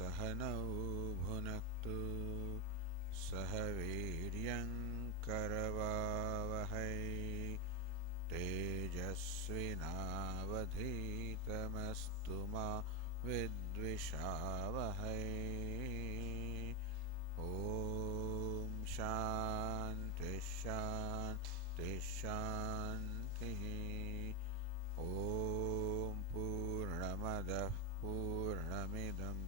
सहनौ भुनक्तु सह वीर्यङ्करवावहै तेजस्विनावधीतमस्तु मा विद्विषावहै। ॐ शान्ति शान्ति शान्तिः। ॐ पूर्णमदः पूर्णमिदं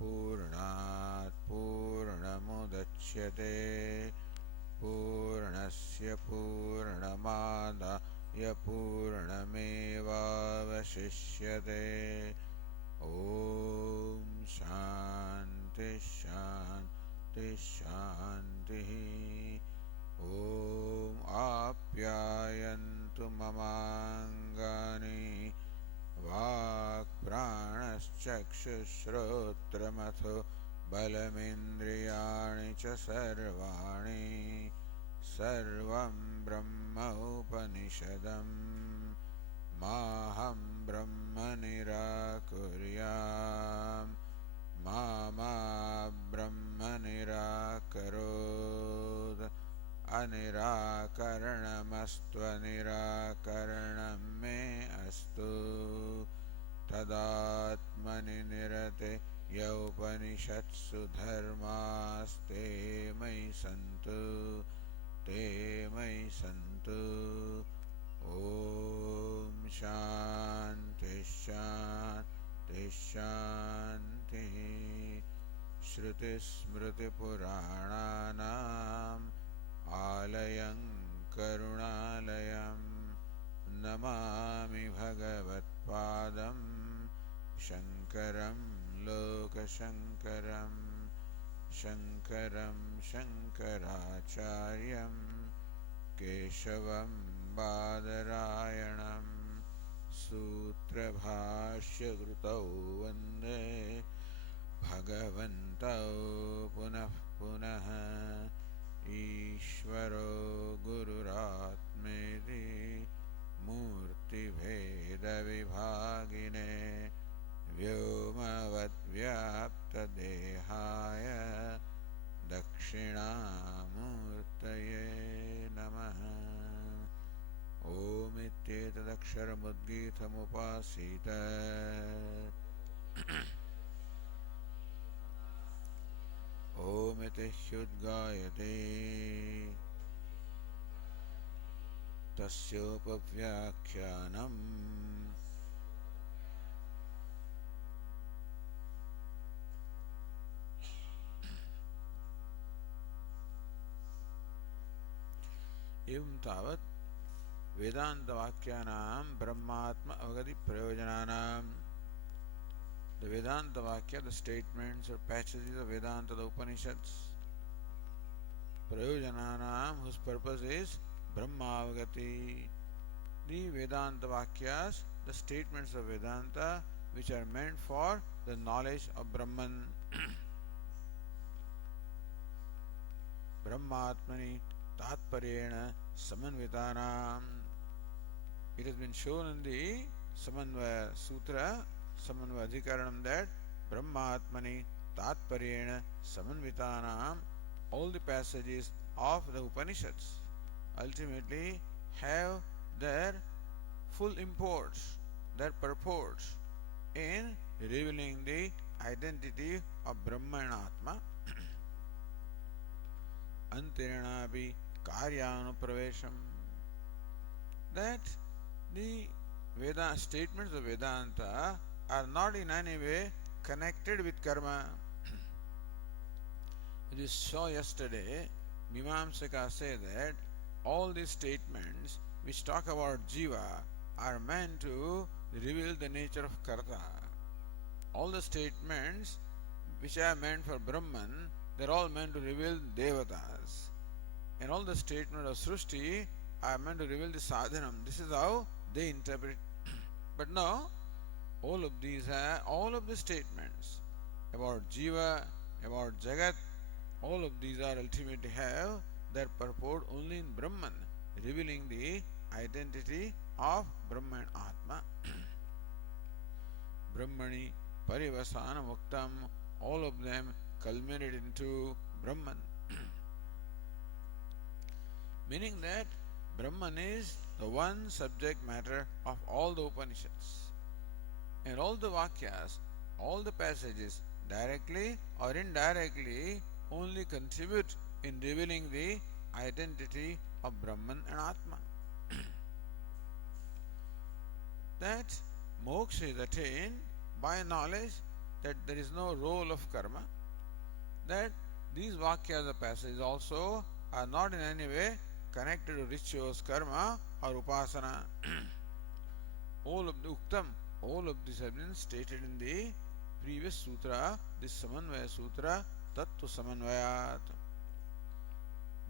पूर्णात् पूर्णमुदच्यते पूर्णस्य पूर्णमादाय पूर्णमेवावशिष्यते। ॐ शान्ति शान्ति शान्तिः। ॐ आप्यायन्तु ममाङ्गानि वाक्प्राणश्चक्षुश्रोत्रमथो बलमिन्द्रियाणि च सर्वाणि सर्वं ब्रह्म उपनिषदम् माहं ब्रह्म निराकुर्याम् मा ब्रह्म निराकरोत्। अनिराकरणमस्त्वनिराकरणं मे अस्तु। तदात्मनि निरते यौपनिषत्सु धर्मास्ते मयि सन्तु ते मयि सन्तु। ॐ शान्ति शान्ति शान्तिः। श्रुतिस्मृतिपुराणानाम् आलयं करुणालयं नमामि भगवत्पादं शङ्करं लोकशङ्करं शङ्करं शङ्कराचार्यं केशवं बादरायणं सूत्रभाष्यकृतौ वन्दे भगवन्तौ पुनः पुनः। ईश्वरो गुरुरात्मेति मूर्तिभेदविभागिने व्योमवद्व्याप्तदेहाय दक्षिणामूर्तये नमः। ॐ इत्येतदक्षरमुद्गीतमुपासीत ॐ इति ह्युद्गायते तस्योपव्याख्यानम्। एवं तावत् वेदान्तवाक्यानां ब्रह्मात्म अवगति प्रयोजनानां। The Vedanta Vakya, the statements or passages of Vedanta, the Upanishads, Prayojananam, whose purpose is Brahmavagati. The Vedanta Vakyas, the statements of Vedanta, which are meant for the knowledge of Brahman. Brahmatmani Tatparyena Samanvitanam. It has been shown in the Samanvaya Sutra, Samanvaya Adhikaranam, that Brahmatmani Tatparyena Samanvitanam, all the passages of the Upanishads ultimately have their full imports, their purports in revealing the identity of Brahma and Atma. Antiranapi Karyanupravesham, that the Veda statements of Vedanta are not in any way connected with karma. We saw yesterday, Mimamsaka say that all these statements which talk about Jiva are meant to reveal the nature of Karta. All the statements which are meant for Brahman, they are all meant to reveal Devatas. And all the statements of Srushti are meant to reveal the Sadhanam. This is how they interpret. But now, all of the statements about Jiva, about Jagat, all of these are ultimately have their purport only in Brahman, revealing the identity of Brahman Atma. Brahmani Parivasana Muktam all of them culminate into Brahman. Meaning that Brahman is the one subject matter of all the Upanishads. And all the Vakyas, all the passages, directly or indirectly, only contribute in revealing the identity of Brahman and Atma. That moksha is attained by knowledge that there is no role of karma, that these Vakyas or passages also are not in any way connected to rituals, karma or upasana. All of the Uktam, all of this has been stated in the previous sutra, this Samanvaya Sutra, Tattva Samanvayat.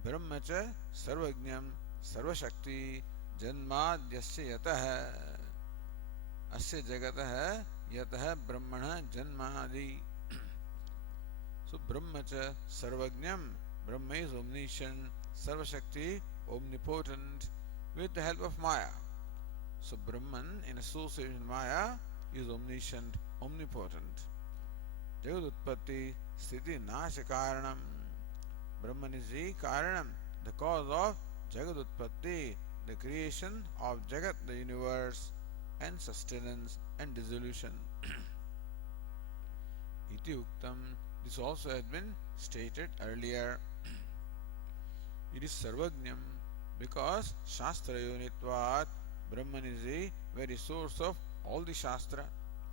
Brahmacha Sarvajnam Sarvashakti Janmadyasya Yatah Asya Jagatah Yatah Brahmana Janmadi. So Brahmacha Sarvajnam, Brahma is omniscient, Sarvashakti, omnipotent, with the help of Maya. So Brahman, in association with Maya, is omniscient, omnipotent. Jagadutpatti Sthiti Nasha Karanam. Brahman is the Karanam, the cause of Jagadutpatti, the creation of Jagat, the universe, and sustenance and dissolution. Iti Uktam, this also has been stated earlier. It is Sarvajnam because Shastra Yonitvat, Brahman is the very source of all the Shastra,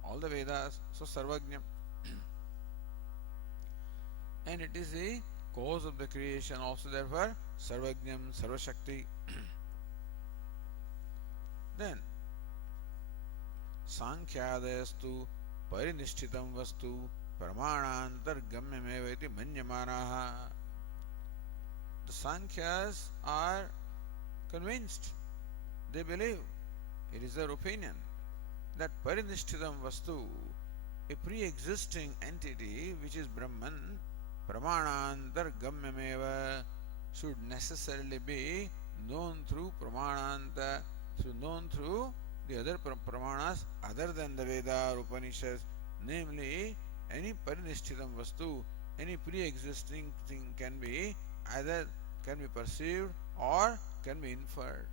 all the Vedas, so Sarvajnam. And it is the cause of the creation also, therefore Sarvajnam, Sarvashakti. Then Sankhyadestu Parinishtitam Vastu Pramanantargamyameva iti manyamanaha. The Sankhyas are convinced, they believe, it is their opinion, that Parinishtitam Vastu, a pre-existing entity which is Brahman, Pramanantargamyameva, should necessarily be known through Pramananta, known through the other Pramanas other than the Veda or Upanishads, namely any Parinishtitam Vastu, any pre-existing thing can be either can be perceived or can be inferred.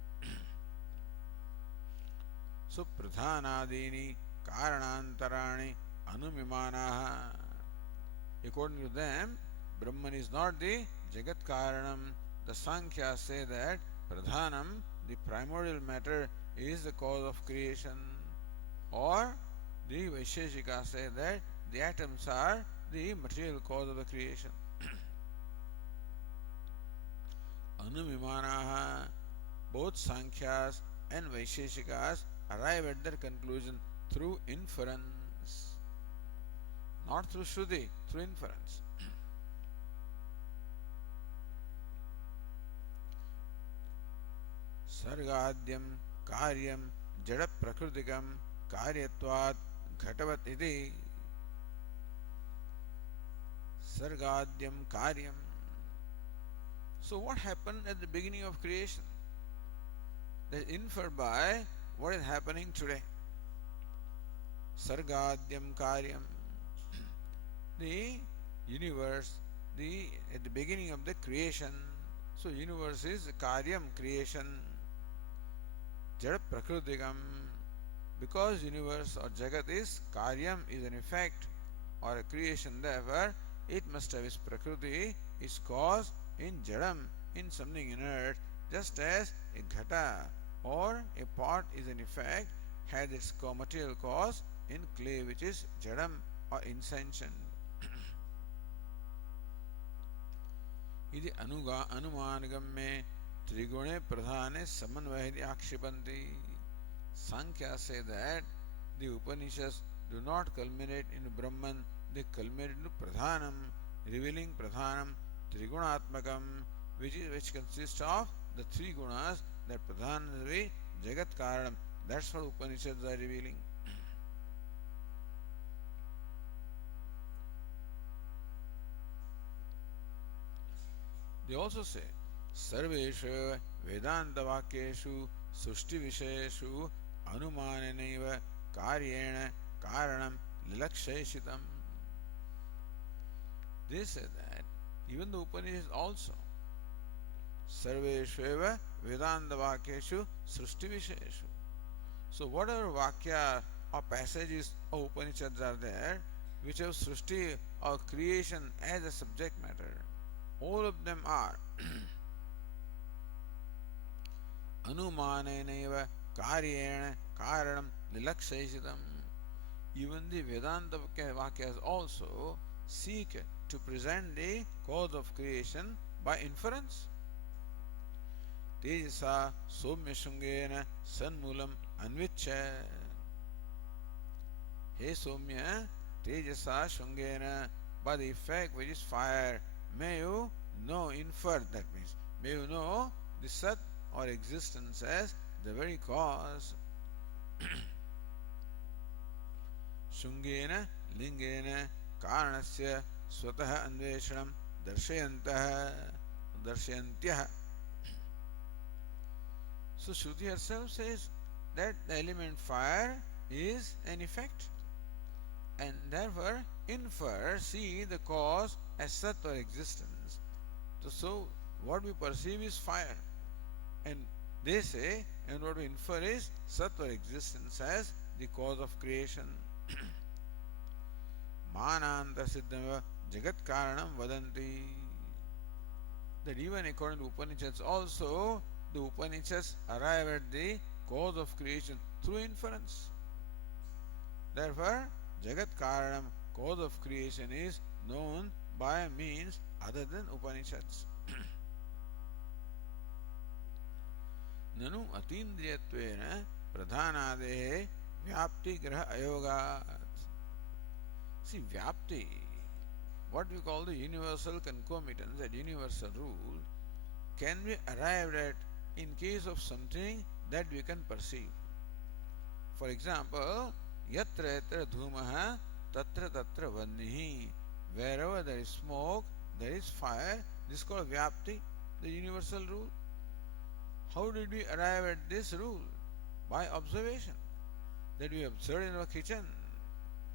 So Pradhanadini Karanantarani Anumimanaha. According to them, Brahman is not the Jagat Karanam. The Sankhya say that Pradhanam, the primordial matter, is the cause of creation. Or the Vaisheshika say that the atoms are the material cause of the creation. Anumimanaha, both Sankhyas and Vaisheshikas arrive at their conclusion through inference, not through Shruti, through inference. Sargadyam Karyam Jada Prakritikam Karyatvat Ghatavat iti. Sargadyam Karyam. So what happened at the beginning of creation? That is inferred by what is happening today. Sargadyam Karyam. The universe, at the beginning of the creation. So universe is Karyam, creation. Jada Prakritikam. Because universe or Jagat is Karyam, is an effect or a creation, therefore it must have its Prakriti, its cause in Jadam, in something inert, just as a Ghata or a pot is an effect, has its material cause in clay, which is Jadam or insentient. Iti Anumanagamme Trigune Pradhane Samanvahidi Akshipanti. Sankhya say that the Upanishads do not culminate in Brahman, they culminate into Pradhanam, revealing Pradhanam, Trigunatmakam, which consists of the three gunas, that Pradhan is the Jagat Karanam. That's what Upanishads are revealing. They also say, Sarveshu Vedanta Vakyeshu Sushti Visheshu Anumanenaiva Karyena Karanam Lilaksheshitam. They say that even the Upanishads also Sarveshveva Vedanta Vakyeshu Srushti Visheshu. So whatever Vakya or passages of Upanishads are there, which have Srushti or creation as a subject matter, all of them are Anumanenaiva Karyena Karanam Nilakshayisitam. Even the Vedanta Vakyas also seek to present the cause of creation by inference. Tejasa Somyashungena Sanmulam Anvicha. He Somya Tejasa Shungena, by the effect which is fire, may you know, infer, that means, may you know the Sat or existence as the very cause. Shungena Lingena Karanasya Swataha Anveshanam Darshayantyah. So Shruti herself says that the element fire is an effect, and therefore infer, see the cause as Sat or existence. So what we perceive is fire, and they say, and what we infer is Sat or existence as the cause of creation. Mananta Siddhava Jagat Karanam Vadanti. That even according to Upanishads also, the Upanishads arrive at the cause of creation through inference. Therefore, Jagat Karanam, cause of creation, is known by means other than Upanishads. Nanu atindriyatvena pradhanadehe vyapti graha ayogat. See, vyapti, what we call the universal concomitance, that universal rule, can be arrived at in case of something that we can perceive. For example, yatra yatra dhumaha tatra tatra vannihi. Wherever there is smoke, there is fire. This is called vyapti, the universal rule. How did we arrive at this rule? By observation. That we observed in our kitchen,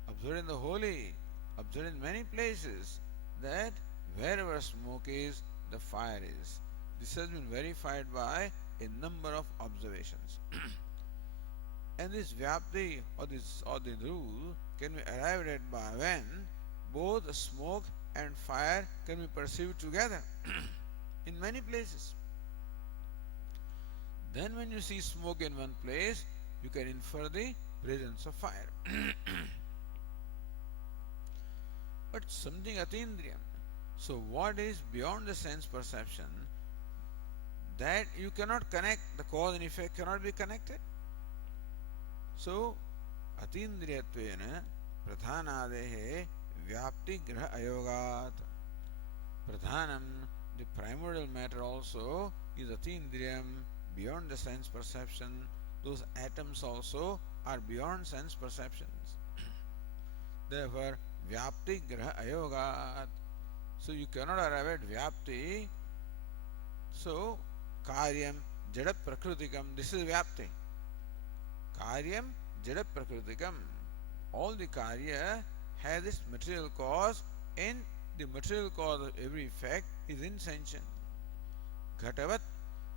observed in the holy, observed in many places, that wherever smoke is, the fire is. This has been verified by a number of observations. And this vyapti or the rule can be arrived at by when both smoke and fire can be perceived together in many places. Then when you see smoke in one place, you can infer the presence of fire. But something atindriyam. So what is beyond the sense perception, that you cannot connect, the cause and effect cannot be connected. So atindriyatvena pradhanadehe vyapti graha ayogat. Pradhanam, the primordial matter also, is atindriyam, beyond the sense perception. Those atoms also are beyond sense perceptions. Therefore, vyapti graha ayogat. So you cannot arrive at vyapti. So karyam jada prakritikam, this is vyapti. Karyam jada prakritikam. All the karya has its material cause, and the material cause of every effect is insentient. Ghatavat,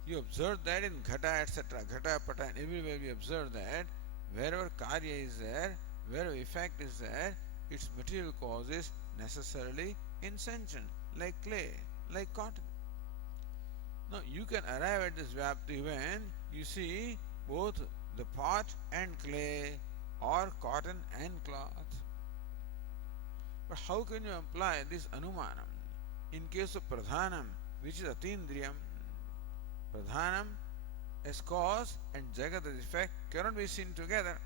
you observe that in ghata, etc. Ghata, pata, and everywhere we observe that wherever karya is there, wherever effect is there, its material cause is necessarily insentient, like clay, like cotton. Now you can arrive at this vyapti when you see both the pot and clay, or cotton and cloth. But how can you apply this anumanam in case of pradhanam, which is atindriyam? Pradhanam as cause and jagat as effect cannot be seen together.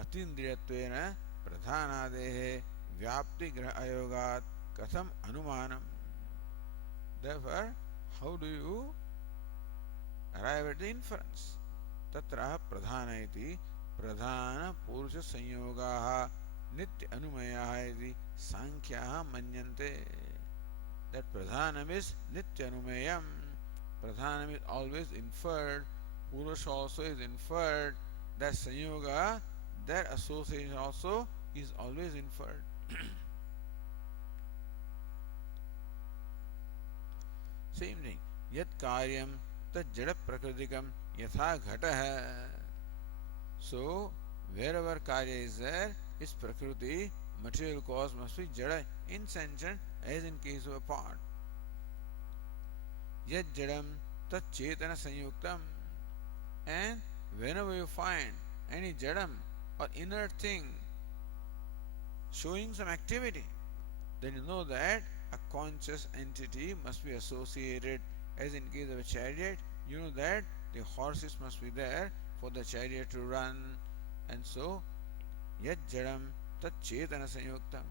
Atindriyatvena pradhanadehe vyapti graha ayogat katham anumanam. Therefore, how do you arrive at the inference? Tatra pradhana iti pradhana purusha sanyogaha nitya anumayaha iti sankhyaha manyante. That pradhanam is nitya anumayam. Pradhanam is always inferred. Purusha also is inferred. That sanyoga, that association also is always inferred. Same thing. Yat karyam tat jada prakritikam yatha ghataha. So, wherever karya is there, is prakriti, material cause must be jada, insentient, as in case of a pot. Yat jadam tat chetana sanyuktam. And whenever you find any jadam or inert thing showing some activity, then you know that a conscious entity must be associated. As in case of a chariot, you know that the horses must be there for the chariot to run. And so, yat jadam tat chetana sanyuktam.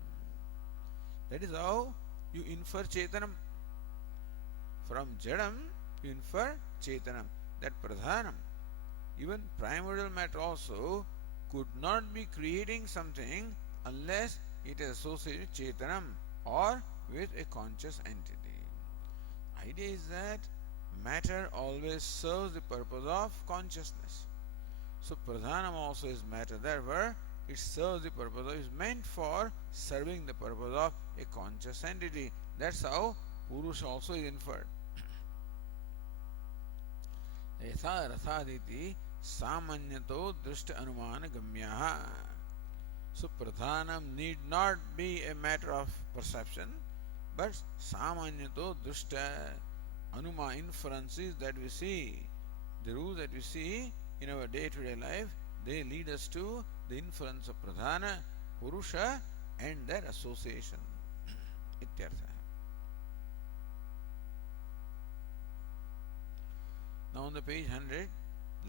That is how you infer chetanam. From jadam, you infer chetanam. That pradhanam, even primordial matter also, could not be creating something unless it is associated with chetanam or with a conscious entity. Idea is that matter always serves the purpose of consciousness. So pradhanam also is matter, therefore it serves the purpose of, is meant for serving the purpose of a conscious entity. That's how Purusha also is inferred. यथा रथादिति सामान्यतो दृष्ट अनुमान गम्यः. So pradhanam need not be a matter of perception, but samanyato drushta, anuma, inferences that we see, the rules that we see in our day-to-day life, they lead us to the inference of pradhana, purusha and their association. Ityartha. Now on the page 100,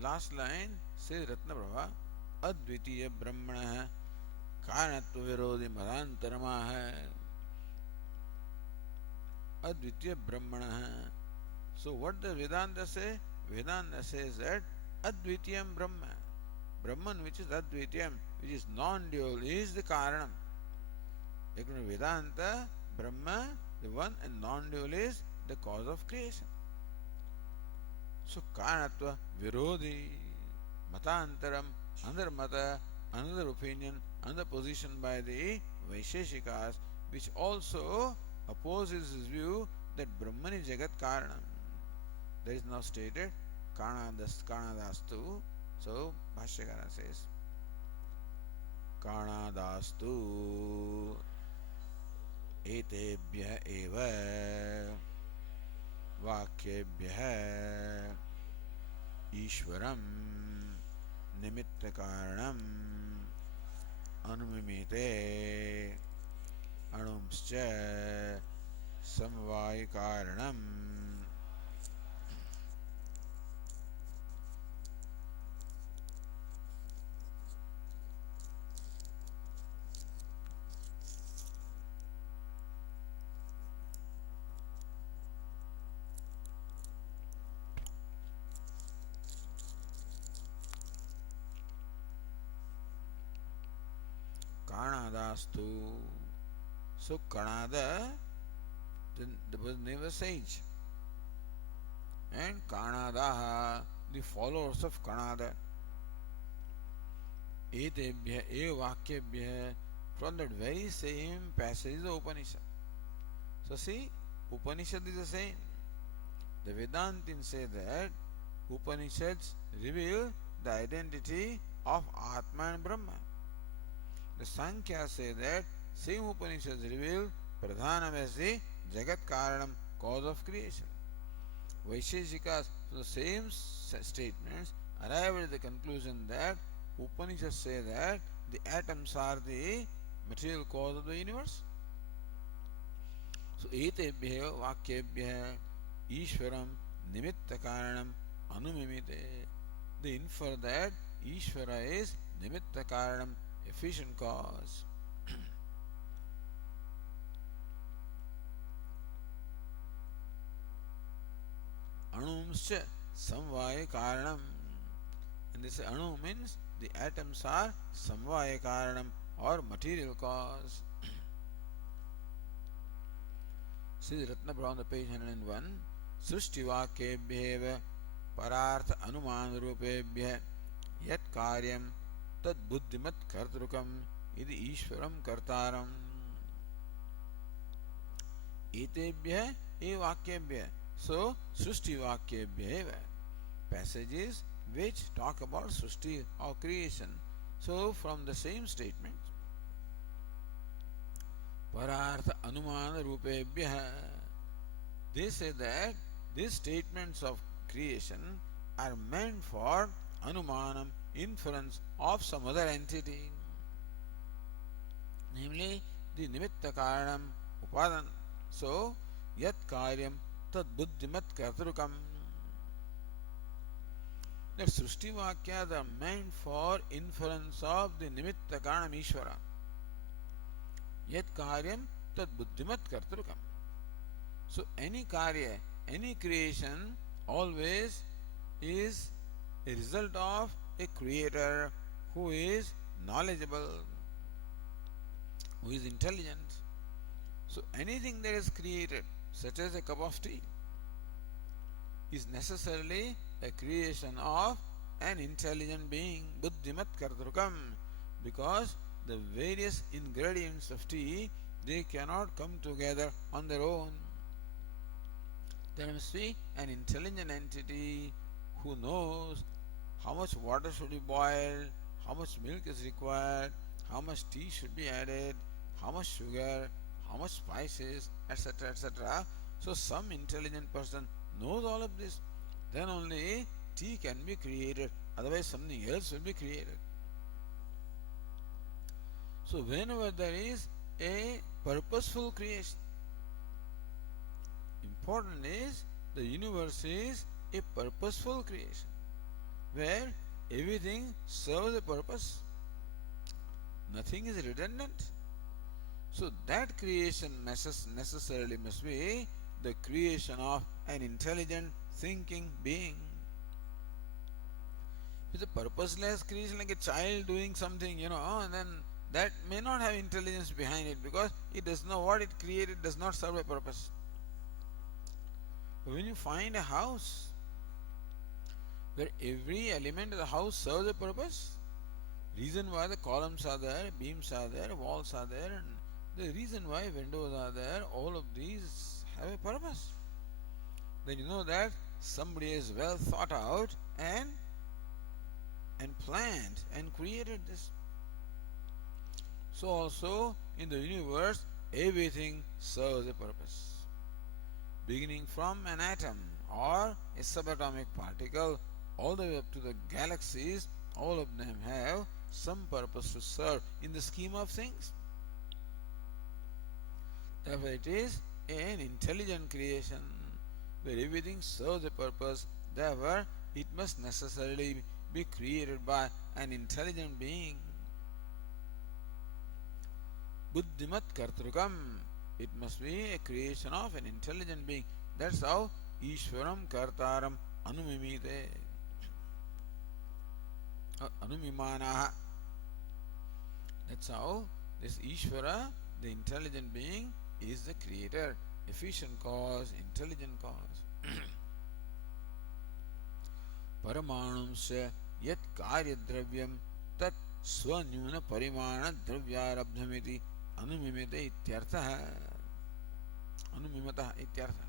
last line says Ratnaprabha, Advitiya Brahmana कारणत्व विरोधी मदांतरमा है. Advitiya Brahmana. So what the Vedanta say? Vedanta says that Advitiyam Brahma, Brahman which is Advitiyam, which is non-dual, is the Karanam. According to Vedanta, Brahma, the one and non-dual, is the cause of creation. So Karanatva Virodhi Matantaram, another mata, another opinion, another position by the Vaisheshikas, which also opposes his view that Brahman is Jagat Karanam. That is now stated Karnadastu. So Bhashyakara says Karnadastu etebhya eva vakyebhya Ishwaram Nimitta Karanam Anumimite Anumscha Samvaya Karanam. Karnadastu. So Karnada was never sage. And Karnadaha, the followers of Karnada. Etebhya evakyebhya, from that very same passage is the Upanishad. So see, Upanishad is the same. The Vedantins say that Upanishads reveal the identity of Atma and Brahma. The Sankhya say that same Upanishads reveal Pradhanam as the Jagat Karanam, cause of creation. Vaisheshikas, the same statements, arrive at the conclusion that Upanishads say that the atoms are the material cause of the universe. So, etebhya vakyebhya Ishwaram Nimitta Karanam Anumimite. They infer that Ishvara is Nimitta Karanam, efficient cause. Anumscha Samvaya Karanam. And they say Anu means the atoms are Samvaya Karanam or material cause. See Ratnaprabha on the page 101. Srishtivakebhyeva Parartha Anuman Rupebhya Yat Karyam Tad Buddhimat Kartrukam Idi Ishwaram Kartaram. Etebhya evakyebhya. So, Srushti Vakyebhyeva, passages which talk about Srushti or creation. So, from the same statement, Parartha Anumana Rupebhya, they say that these statements of creation are meant for Anumanam, inference of some other entity, namely the Nimitta Karanam Upadan. So, Yat Karyam Tad Buddhimat Kartrukam. That Srushti Vakyas are meant for inference of the Nimitta Karanam Ishvara. Yat Karyam Tad Buddhimat Kartrukam. So, any Karya, any creation always is a result of a creator who is knowledgeable, who is intelligent. So anything that is created, such as a cup of tea, is necessarily a creation of an intelligent being, buddhimat kartrukam, because the various ingredients of tea, they cannot come together on their own. There must be an intelligent entity who knows how much water should be boiled, how much milk is required, how much tea should be added, how much sugar, how much spices, etc., etc. So some intelligent person knows all of this. Then only tea can be created. Otherwise something else will be created. So whenever there is a purposeful creation, important is the universe is a purposeful creation where everything serves a purpose. Nothing is redundant. So that creation necessarily must be the creation of an intelligent thinking being. It's a purposeless creation, like a child doing something, and then that may not have intelligence behind it because it does not what it created does not serve a purpose. But when you find a house where every element of the house serves a purpose, reason why the columns are there, beams are there, walls are there, and the reason why windows are there, all of these have a purpose. Then you know that somebody has well thought out and planned and created this. So also in the universe, everything serves a purpose. Beginning from an atom or a subatomic particle all the way up to the galaxies, all of them have some purpose to serve in the scheme of things. Therefore it is an intelligent creation where everything serves a purpose. Therefore it must necessarily be created by an intelligent being. Buddhimat kartrukam. It must be a creation of an intelligent being. That's how Ishwaram Kartaram Anumimite. Anumimanaha. That's how this Ishvara, the intelligent being, is the creator. Efficient cause, intelligent cause. Paramanumsya yat karya dravyam tat swanyuna parimana dravyarabdhamiti anumimite ityartha. Anumimata ityartha.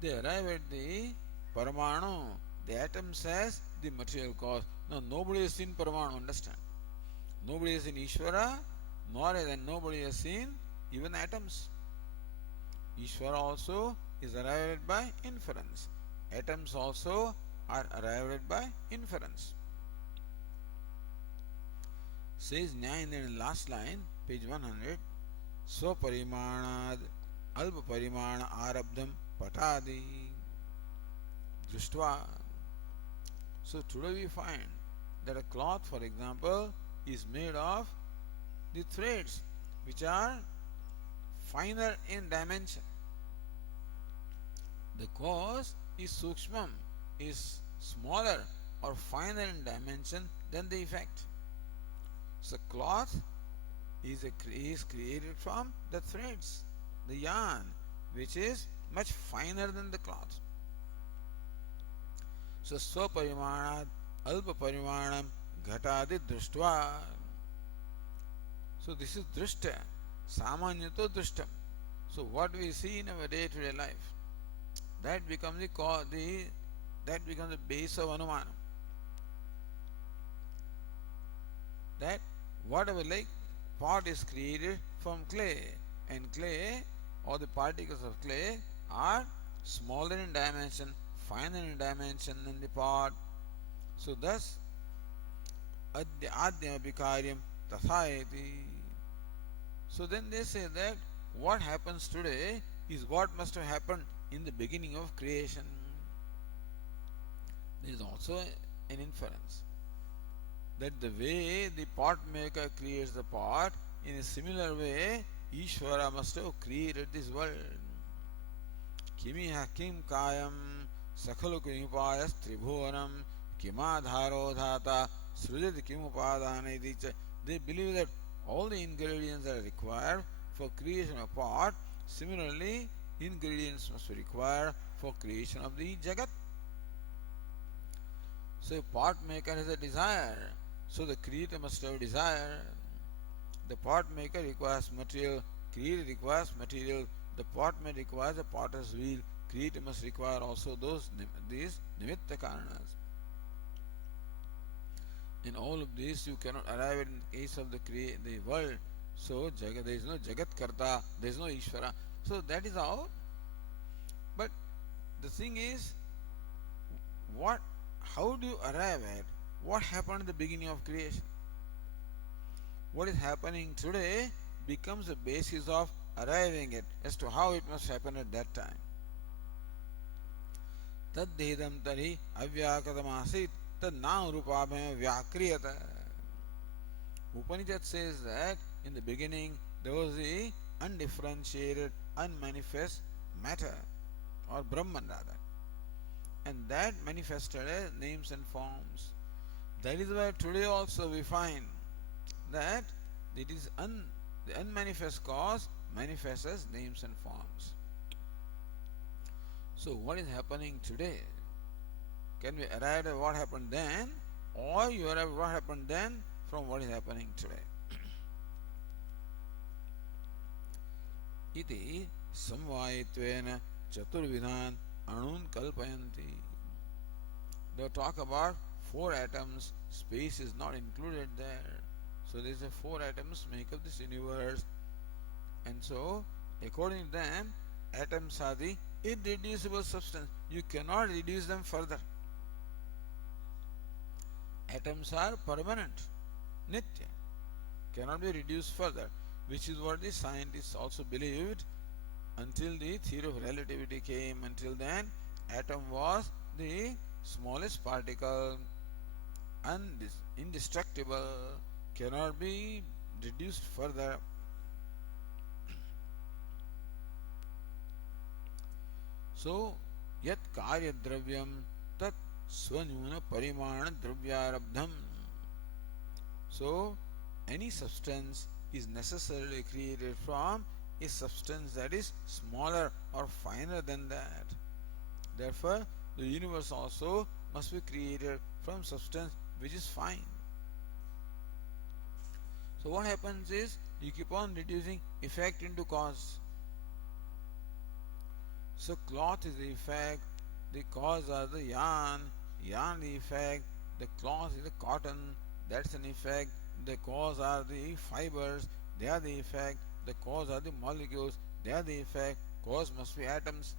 They arrive at the Paramanu, the atom says the material cause. Now nobody has seen Paramanu, understand? Nobody has seen Ishvara, nor nobody has seen even atoms. Ishvara also is arrived by inference. Atoms also are arrived by inference. Says Nyaya in the last line, page 100, Swaparimanad Alpa Parimana Arabdham Patadi Drishtva. So today we find that a cloth, for example, is made of the threads which are finer in dimension. The cause is sukshmam, is smaller or finer in dimension than the effect. So cloth is created from the threads, the yarn, which is much finer than the cloth. So swaparimanad alpa parimanam ghatadi drishtva. So this is drishta, samanyato drishtam. So what we see in our day-to-day life, that becomes that becomes the base of anumanam. That whatever, like pot is created from clay, and clay or the particles of clay are smaller in dimension, finer in dimension than the pot. So thus adyamapi karyam tathayati. So then they say that what happens today is what must have happened in the beginning of creation. There is also an inference that the way the pot maker creates the pot, in a similar way Ishvara must have created this world. Kimiha kim kayam sakhalu kimupayas tribhuvanam kimadharo dhata srujati kimupadana. They believe that all the ingredients that are required for creation of pot, similarly ingredients must be required for creation of the jagat. So a pot maker has a desire, so the creator must have desire. The pot maker requires material, creator requires material. The pot may require a potter's wheel, creator must require also these nimitta karanas. In all of this you cannot arrive at in the case of the world. So there is no Jagat Karta, there is no Ishvara. So that is how. But the thing is, how do you arrive at what happened at the beginning of creation? What is happening today becomes the basis of arriving at as to how it must happen at that time. Tad dedam tari avyakatam asit tad nam rupabhaya vyakriyata. Upanishad says that in the beginning there was the undifferentiated, unmanifest matter, or Brahman rather, and that manifested as names and forms. That is why today also we find that it is the unmanifest cause manifests as names and forms. So what is happening today? Can we arrive at what happened then, or you arrive at what happened then from what is happening today? Iti samvayitvena chaturvidhan anun kalpayanti. They talk about 4 atoms, space is not included there. So there is a 4 atoms make up this universe. And so, according to them, atoms are the irreducible substance. You cannot reduce them further. Atoms are permanent, nitya, cannot be reduced further, which is what the scientists also believed until the theory of relativity came. Until then, atom was the smallest particle, indestructible, cannot be reduced further. So, yat karya dravyam tat swanyuna parimana dravyarabdham. So, any substance is necessarily created from a substance that is smaller or finer than that. Therefore, the universe also must be created from substance which is fine. So what happens is, you keep on reducing effect into cause. So cloth is the effect, the cause are the yarn the effect, the cloth is the cotton, that's an effect, the cause are the fibers, they are the effect, the cause are the molecules, they are the effect, cause must be atoms.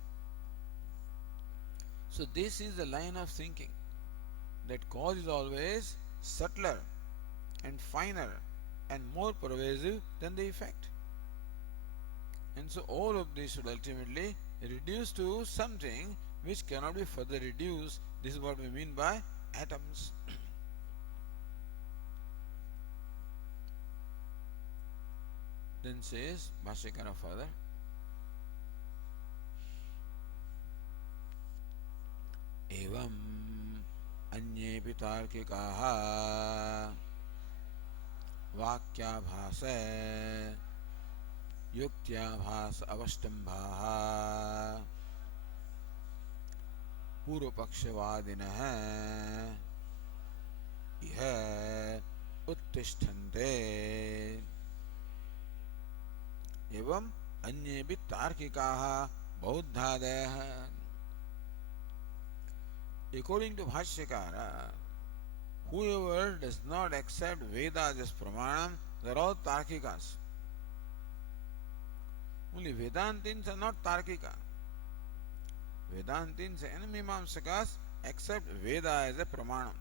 So this is the line of thinking, that cause is always subtler and finer and more pervasive than the effect. And so all of this should ultimately reduce to something which cannot be further reduced. This is what we mean by atoms. Then says Bhashyakara further, evam अन्येपि तार्किकाः वाक्याभास युक्त्याभास अवष्टम्भाः पूर्वपक्षवादिनः इह उत्तिष्ठन्ते. एवं अन्येऽपि तार्किकाः बौद्धादयः. According to Bhashyakara, whoever does not accept Vedas as Pramanam, they are all Tarkikas. Only Vedantins are not Tarkika. Vedantins and Mimamsakas accept Veda as a Pramanam.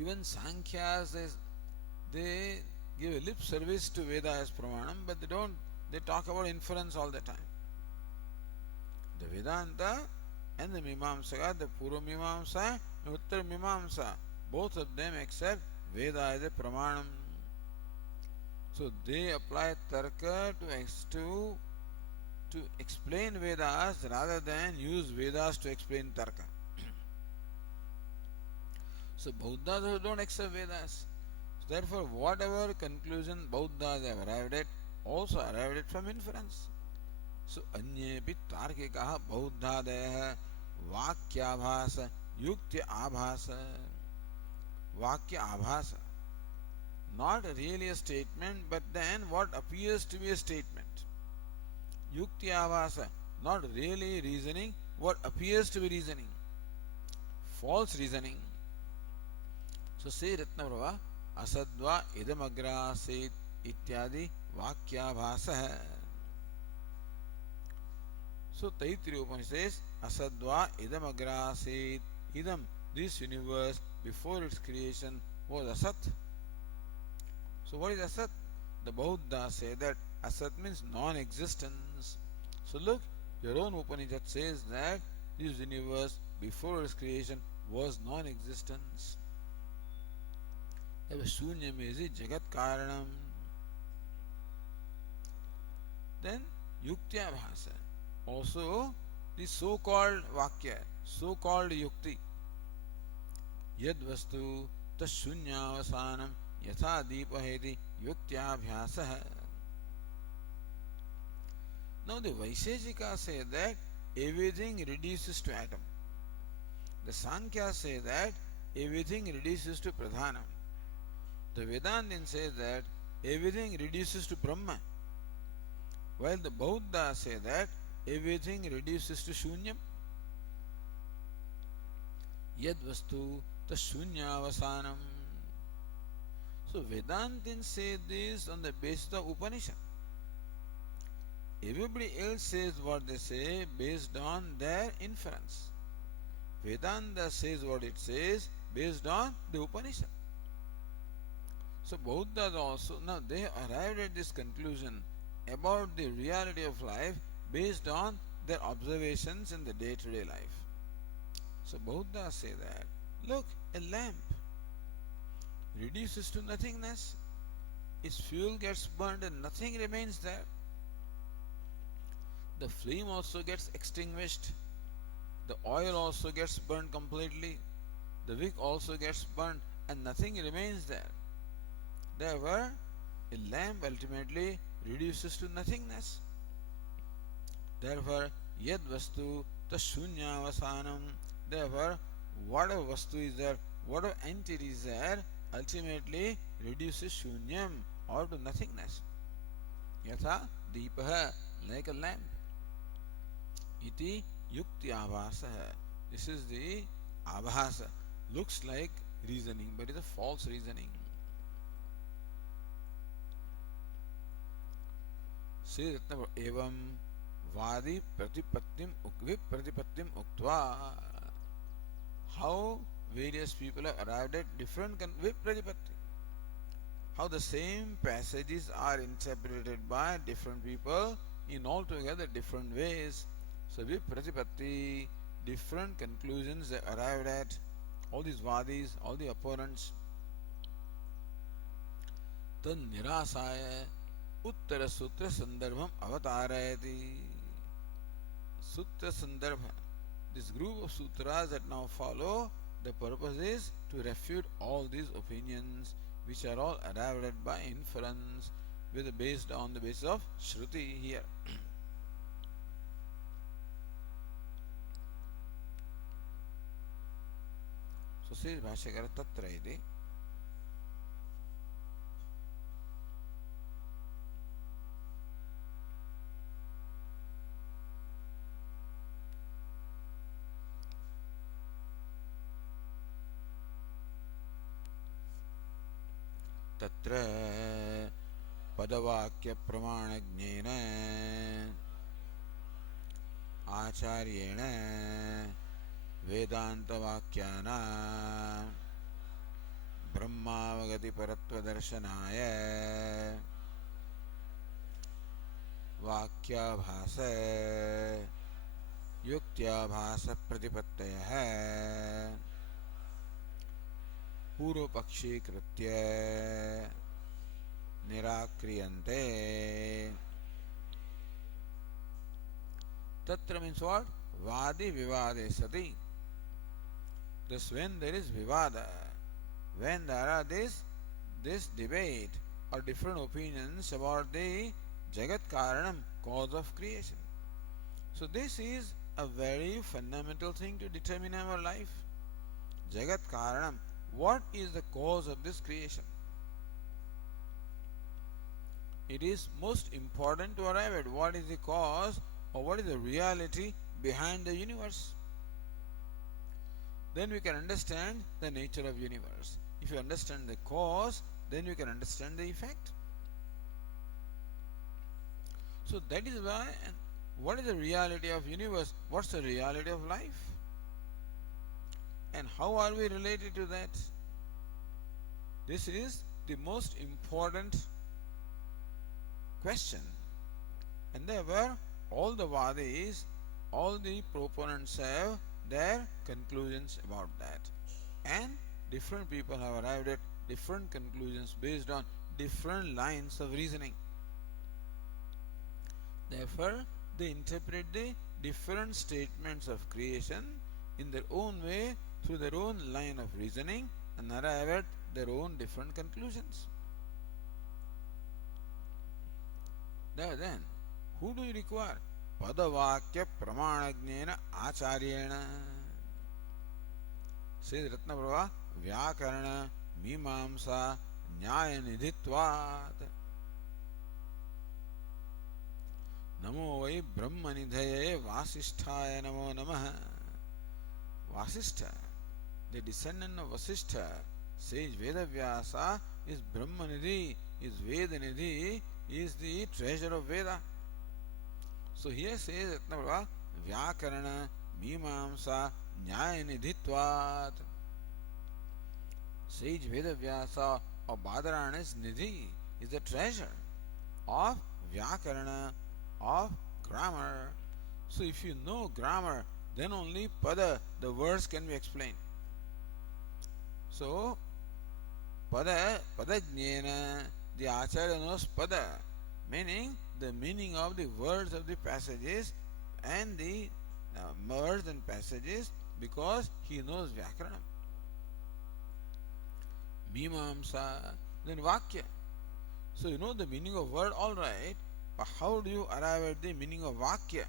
Even Sankhyas, they give a lip service to Veda as Pramanam, but they talk about inference all the time. The Vedanta and the Mimamsaka, the Purva Mimamsa and Uttar Mimamsa, both of them accept Veda as a Pramanam. So they apply Tarka to explain Vedas rather than use Vedas to explain Tarka. So Bauddhas don't accept Vedas. So therefore, whatever conclusion Bauddhas have arrived at, also arrived at from inference. So अन्येऽपि तार्किकाः बौद्धादयः वाक्याभास युक्ति आभास. Vakya abhasa, not really a statement, but then what appears to be a statement. Yukti abhasa, not really reasoning, what appears to be reasoning. False reasoning. So say Ratnaprabha, asadva idamagrasit ityadi vakyabhasa. So Taittiriya Upanishad says, asadva idamagrasit. Idam, this universe before its creation was asat. So what is asat? The Bauddha say that asat means non-existence. So look, your own Upanishad says that this universe before its creation was non-existence. Shunyamesi jagat karanam. Then yuktya bhasa. Also the so-called vakya, so-called yukti. Yad vastu tashunyavasanam yatha deepaheti yuktyaabhyasaha. Now the Vaisheshika say that everything reduces to atom. The Sankhya say that everything reduces to Pradhanam. The Vedantin says that everything reduces to Brahma. While the Bauddha say that everything reduces to Shunyam. Yad vastu tashunyavasanam. So Vedantins say this on the basis of Upanishad. Everybody else says what they say based on their inference. Vedanta says what it says based on the Upanishad. So Bauddhas also, now they arrived at this conclusion about the reality of life based on their observations in the day-to-day life. So Bauddhas say that, look, a lamp reduces to nothingness. Its fuel gets burned and nothing remains there. The flame also gets extinguished. The oil also gets burned completely. The wick also gets burned and nothing remains there. Therefore, a lamp ultimately reduces to nothingness. Therefore, yad vastu tashunyavasanam. Therefore, whatever vastu is there, whatever entity is there, ultimately reduces shunyam or to nothingness. Yatha deepaha, like a lamp. Iti yukti abhasa. This is the abhasa. Looks like reasoning, but it is a false reasoning. Sri Ratna evam vadi vipratipattim uktva. How various people have arrived at different vipratipatti. How the same passages are interpreted by different people in altogether different ways. So vipratipatti, different conclusions they arrived at. All these vadis, all the opponents. Tad nirasaya uttara sutra sandarbham avatarayati. Sutra sandarbha. This group of sutras that now follow, the purpose is to refute all these opinions which are all arrived at by inference based on the basis of Shruti here. So says Bhashyakara tatra iti. तत्र पदवाक्य प्रमाणज्ञेन आचार्येण वेदान्तवाक्यानां ब्रह्मावगतिपरत्वदर्शनाय वाक्याभास युक्त्याभास प्रतिपत्तयः पूर्वपक्षीकृत्य निराक्रियन्ते. Tatra means what? Vadi vivade sati. Thus when there is vivada, when there are this debate or different opinions about the Jagat Karanam, cause of creation. So this is a very fundamental thing to determine our life. Jagat Karanam, what is the cause of this creation? It is most important to arrive at what is the cause or what is the reality behind the universe. Then we can understand the nature of universe. If you understand the cause, then you can understand the effect. So that is why, what is the reality of universe? What's the reality of life? And how are we related to that? This is the most important question. And therefore, all the Vadis, all the proponents have their conclusions about that. And different people have arrived at different conclusions based on different lines of reasoning. Therefore, they interpret the different statements of creation in their own way through their own line of reasoning and arrive at their own different conclusions. Then, who do you require? Padavakya Pramanagnena Acharyena. Says Ratnaprabha, Vyakarana Mimamsa Nyaya Nidhitvat. Namo Vai Brahmanidhaye Vasisthaya Namo Namaha. Vasistha, the descendant of Vasistha, says Vedavyasa is Brahmanidhi, is Vedanidhi, is the treasure of Veda. So here says Ratnaprabha, Vyakarana Mimamsa Nyaya Nidhitvat. Sage Vedavyasa or Badarana's Nidhi is the treasure of Vyakarana, of grammar. So if you know grammar, then only Pada, the words, can be explained. So Padajnena, the Acharya knows Pada, meaning the meaning of the words of the passages and the words and passages, because he knows Vyakaranam. Mimamsa, then Vakya. So you know the meaning of word, alright, but how do you arrive at the meaning of Vakya?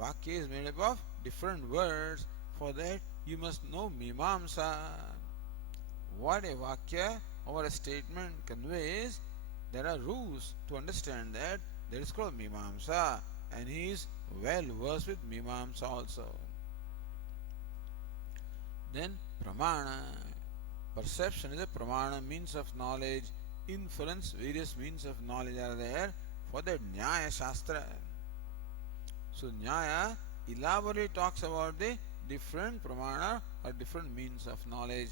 Vakya is made up of different words. For that you must know Mimamsa. What a Vakya or a statement conveys, there are rules to understand that. That is called Mimamsa, and he is well versed with Mimamsa also. Then Pramana. Perception is a Pramana, means of knowledge. Inference, various means of knowledge are there for the Nyaya Shastra. So Nyaya elaborately talks about the different Pramana or different means of knowledge,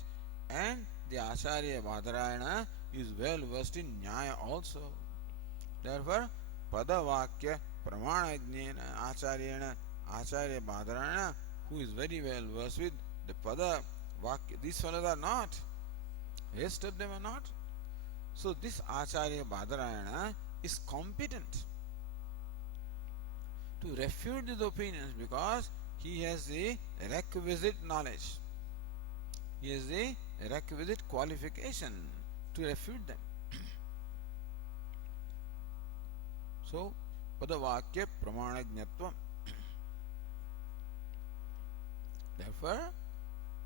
and the Acharya Badarayana is well versed in Nyaya also. Therefore, Padavakya Pramanagnena Acharyana, Acharya Badarayana, who is very well versed with the Pada Vakya, these fellows are not. Rest of them are not. So this Acharya Badarayana is competent to refute these opinions because he has the requisite knowledge. He has the requisite qualification to refute them. So, Padavakya Pramanagnatvam. Therefore,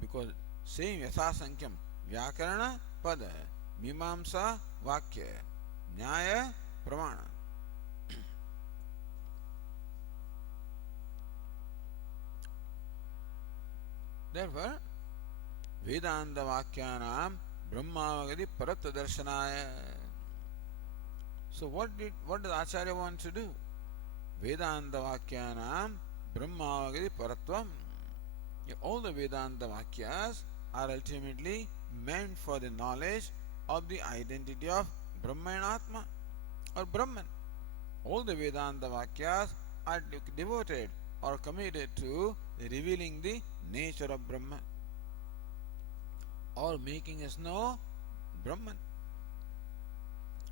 because same Yathasankham, Vyakarana Pada, Mimamsa Vakya, Nyaya Pramana. Therefore, Vedanta Vakyanam Brahmavagadi Paratvadarsanaya. So what does Acharya want to do? Vedanta Vakyanam Brahmavagadi Paratvam. All the Vedanta Vakyas are ultimately meant for the knowledge of the identity of Brahma and Atma or Brahman. All the Vedanta Vakyas are devoted or committed to revealing the nature of Brahman or making us know Brahman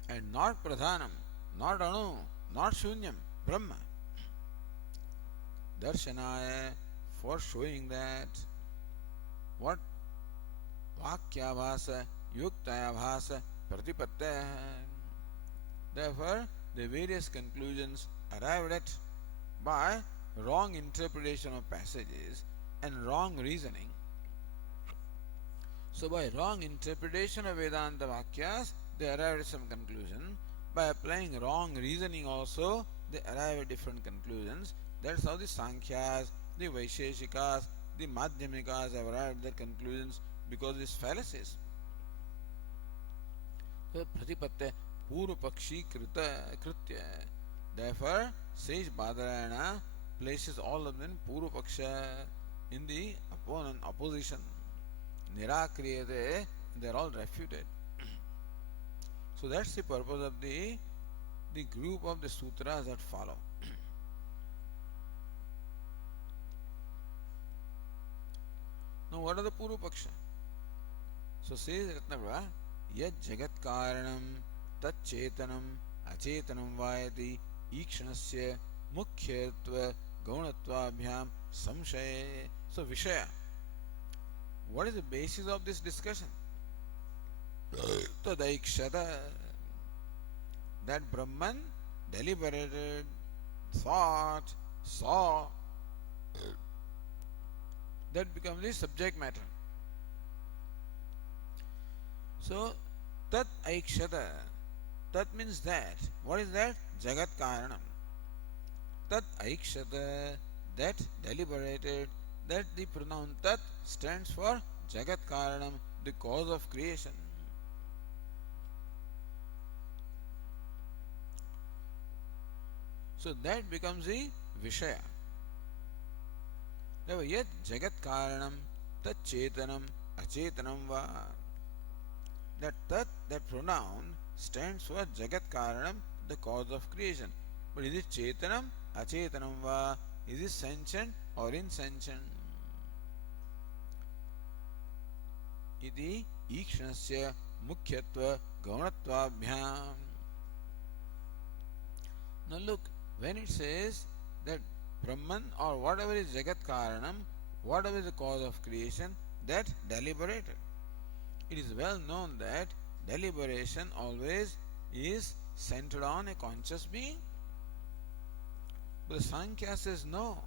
and not Pradhanam, not Anu, not Shunyam, Brahma. Darshanaya, for showing that what Vakyabhasa, Yuktayabhasa, Pratipattaya. Therefore, the various conclusions arrived at by wrong interpretation of passages and wrong reasoning. So, by wrong interpretation of Vedanta Vakyas, they arrive at some conclusion. By applying wrong reasoning also, they arrive at different conclusions. That's how the Sankhyas, the Vaisheshikas, the Madhyamikas have arrived at their conclusions because of these fallacies. So, Pratipatte Purva Pakshi Kritya. Therefore, sage Badarayana places all of them Purva Paksha in the opposition. Nirakriyate, they are all refuted. So that's the purpose of the group of the sutras that follow. Now what are the Purva Paksha? So says Ratnavra, Yad Jagat Karanam Tat Chetanam Achetanam Vayati Ikshanasya Mukhyatva Gaunatva Samshaya. So Vishaya. What is the basis of this discussion? Tadaikshata. That Brahman deliberated, thought, saw. That becomes the subject matter. So, Tat Aikshata. Tat means that. What is that? Jagat Karanam. Tat Aikshata. That deliberated. That the pronoun Tat stands for Jagat Karanam, the cause of creation. So that becomes the Vishaya. Therefore, Yat Jagat Karanam Tat Chetanam Achetanam Va. That Tat, that pronoun, stands for Jagat Karanam, the cause of creation. But is it Chetanam, Achetanam Va? Is it sentient or insentient? Iti Ikshanasya Mukhyatva Gaunatva. Now look, when it says that Brahman or whatever is Jagat Karanam, whatever is the cause of creation, that deliberated. It is well known that deliberation always is centered on a conscious being. But the Sankhya says no.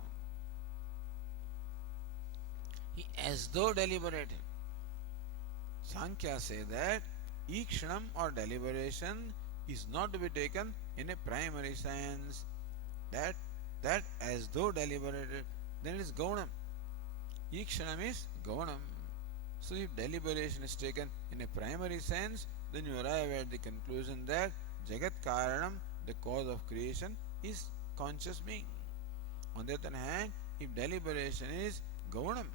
He as though deliberated. Sankhya say that Ikshanam or deliberation is not to be taken in a primary sense. That as though deliberated, then it is Gaunam. Ikshanam is Gaunam. So if deliberation is taken in a primary sense, then you arrive at the conclusion that Jagat Karanam, the cause of creation, is conscious being. On the other hand, if deliberation is Gaunam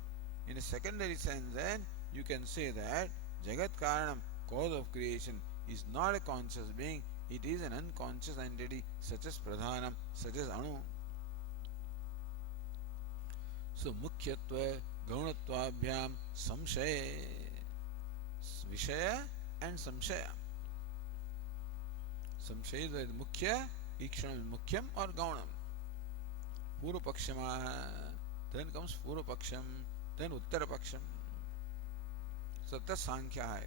in a secondary sense, then you can say that Jagat Karanam, cause of creation, is not a conscious being, it is an unconscious entity such as Pradhanam, such as Anu. So Mukhyatva Gaunatva Samshaya. Vishaya and Samshaya. Samshaya is Mukhya, Ikshanam is Mukhyam or Gaunam. Purva Pakshama, then comes Purva Paksham, then Uttara Paksham. So that's Sankhya.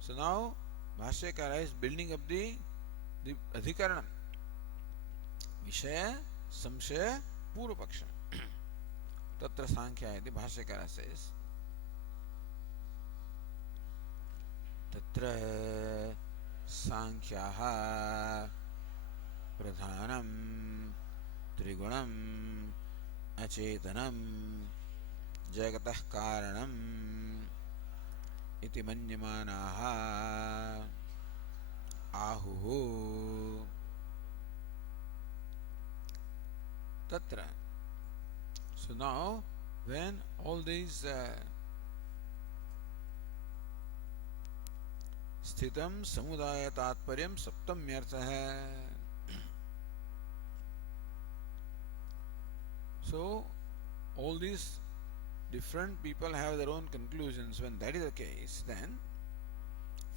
So now Bhashyakara is building up the Adhikaranam. Vishaya, Samshaya, Purva Paksham. Tatra Sankhya iti Bhashyakara says. Tatra Sankhyaha Pradhanam Trigunam Achetanam Jagatah Karanam इति मन्यमानाः आहुः तत्र. So now when all these स्थितम समुदाय तात्पर्यम सप्तम्यर्थः. So all these different people have their own conclusions. When that is the case, then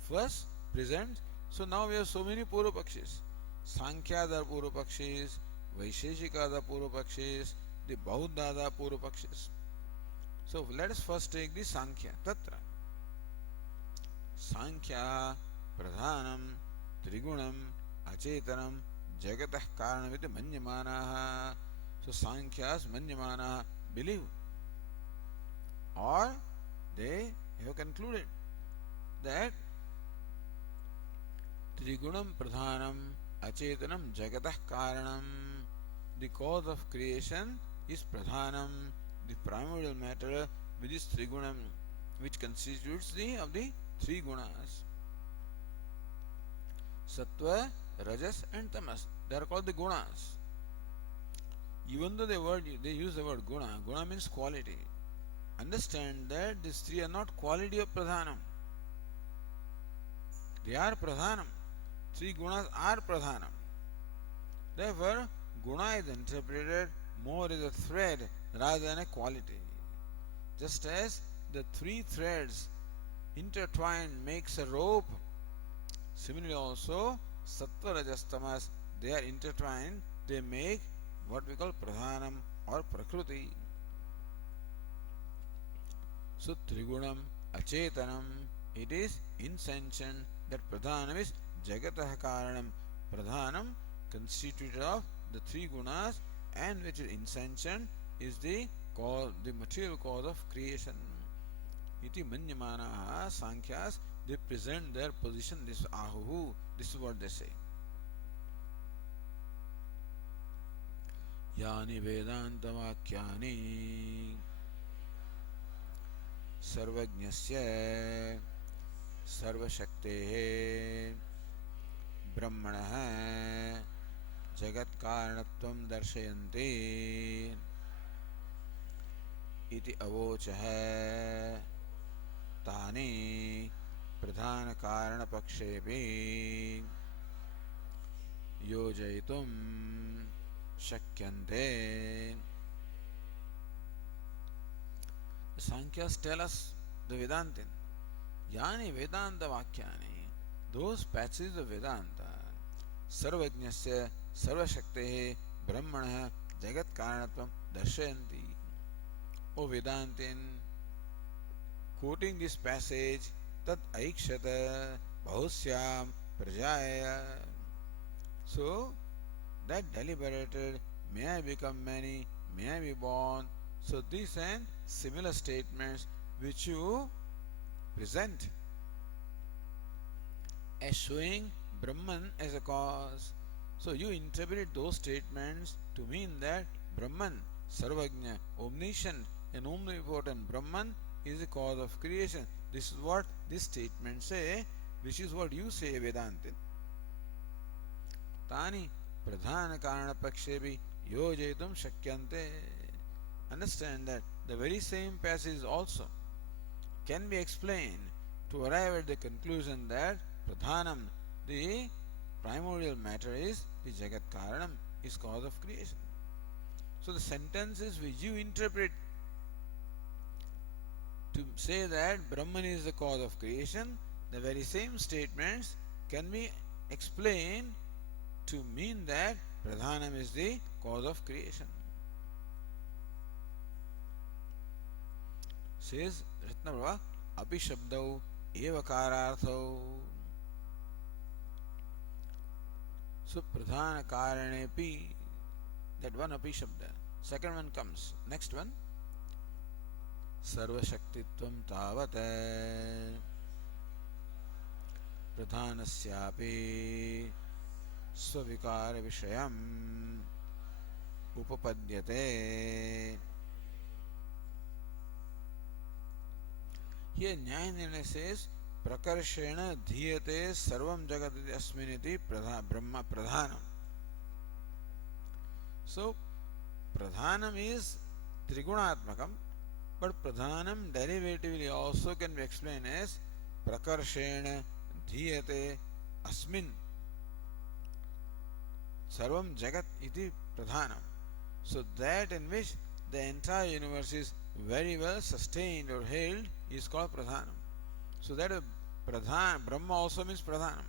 first present. So now we have so many Purvapakshis. Sankhya Purvapakshis, Vaisheshika Purvapakshis, the Bauddha Purvapakshis. So let us first take the Sankhya. Tatra Sankhya Pradhanam Trigunam Achetanam Jagatah Karanamiti Manyamanaha. So Sankhyas Manyamanaha believe, or they have concluded that Trigunam Pradhanam Achetanam Jagatah Karanam, the cause of creation is Pradhanam, the primordial matter, which is Trigunam, which constitutes of the three gunas. Sattva, Rajas and Tamas. They are called the gunas. Even though they use the word guna, guna means quality. Understand that these three are not quality of Pradhanam. They are Pradhanam. Three gunas are Pradhanam. Therefore, guna is interpreted more as a thread rather than a quality. Just as the three threads intertwined makes a rope, similarly also Sattva, Rajas, Tamas, they are intertwined, they make what we call Pradhanam or Prakriti. So Trigunam Achetanam, it is insentient. That Pradhanam is Jagatah Karanam. Pradhanam constituted of the three gunas, and which is insentient, is the cause, the material cause of creation. Iti Manyamanaha Sankhyas, they present their position, this Ahuhu, this is what they say. यानि वेदान्तवाक्यानि सर्वज्ञस्य सर्वशक्तेः ब्रह्मणः जगत्कारणत्वं दर्शयन्ति इति अवोचः तानि प्रधानकारणपक्षेऽपि योजयितुं शक्यन्ते. The Sankhya's tell us, the Vedantin, Yani Vedanta Vakyani, those passages of Vedanta, Sarvajnasya Sarvashaktehe Brahmana Jagat Karanatvam Darshayanti. O Vedantin, quoting this passage, Tat Aikshata Bahusyam Prajaya. So, that deliberated, may I become many, may I be born. So these and similar statements which you present as showing Brahman as a cause. So you interpret those statements to mean that Brahman, Sarvajna, omniscient and omnipotent Brahman is the cause of creation. This is what this statement say, which is what you say, Vedantin. Tani Pradhana Karana Pakshebi Yojetum Shakyante. Understand that the very same passage also can be explained to arrive at the conclusion that Pradhanam, the primordial matter, is the Jagat Karanam, is cause of creation. So the sentences which you interpret to say that Brahman is the cause of creation, the very same statements can be explained to mean that Pradhanam is the cause of creation. Says Ratnaprabha, Api Shabdau Evakararthau. So Pradhana Karanepi, that one Api Shabda. Second one comes. Next one. Sarvashaktitvam Tavata Pradhanasyapi Swavikara Vishayam Upapadyate. Here Nyaya Nirnaya says prakarshena dhiyate sarvam jagat iti asminiti brahma pradhanam. So pradhanam is trigunatmakam, but pradhanam derivatively also can be explained as prakarshena dhiyate asmin sarvam jagat iti pradhanam. So that in which the entire universe is very well sustained or held is called pradhanam. So that pradhan Brahma also means pradhanam,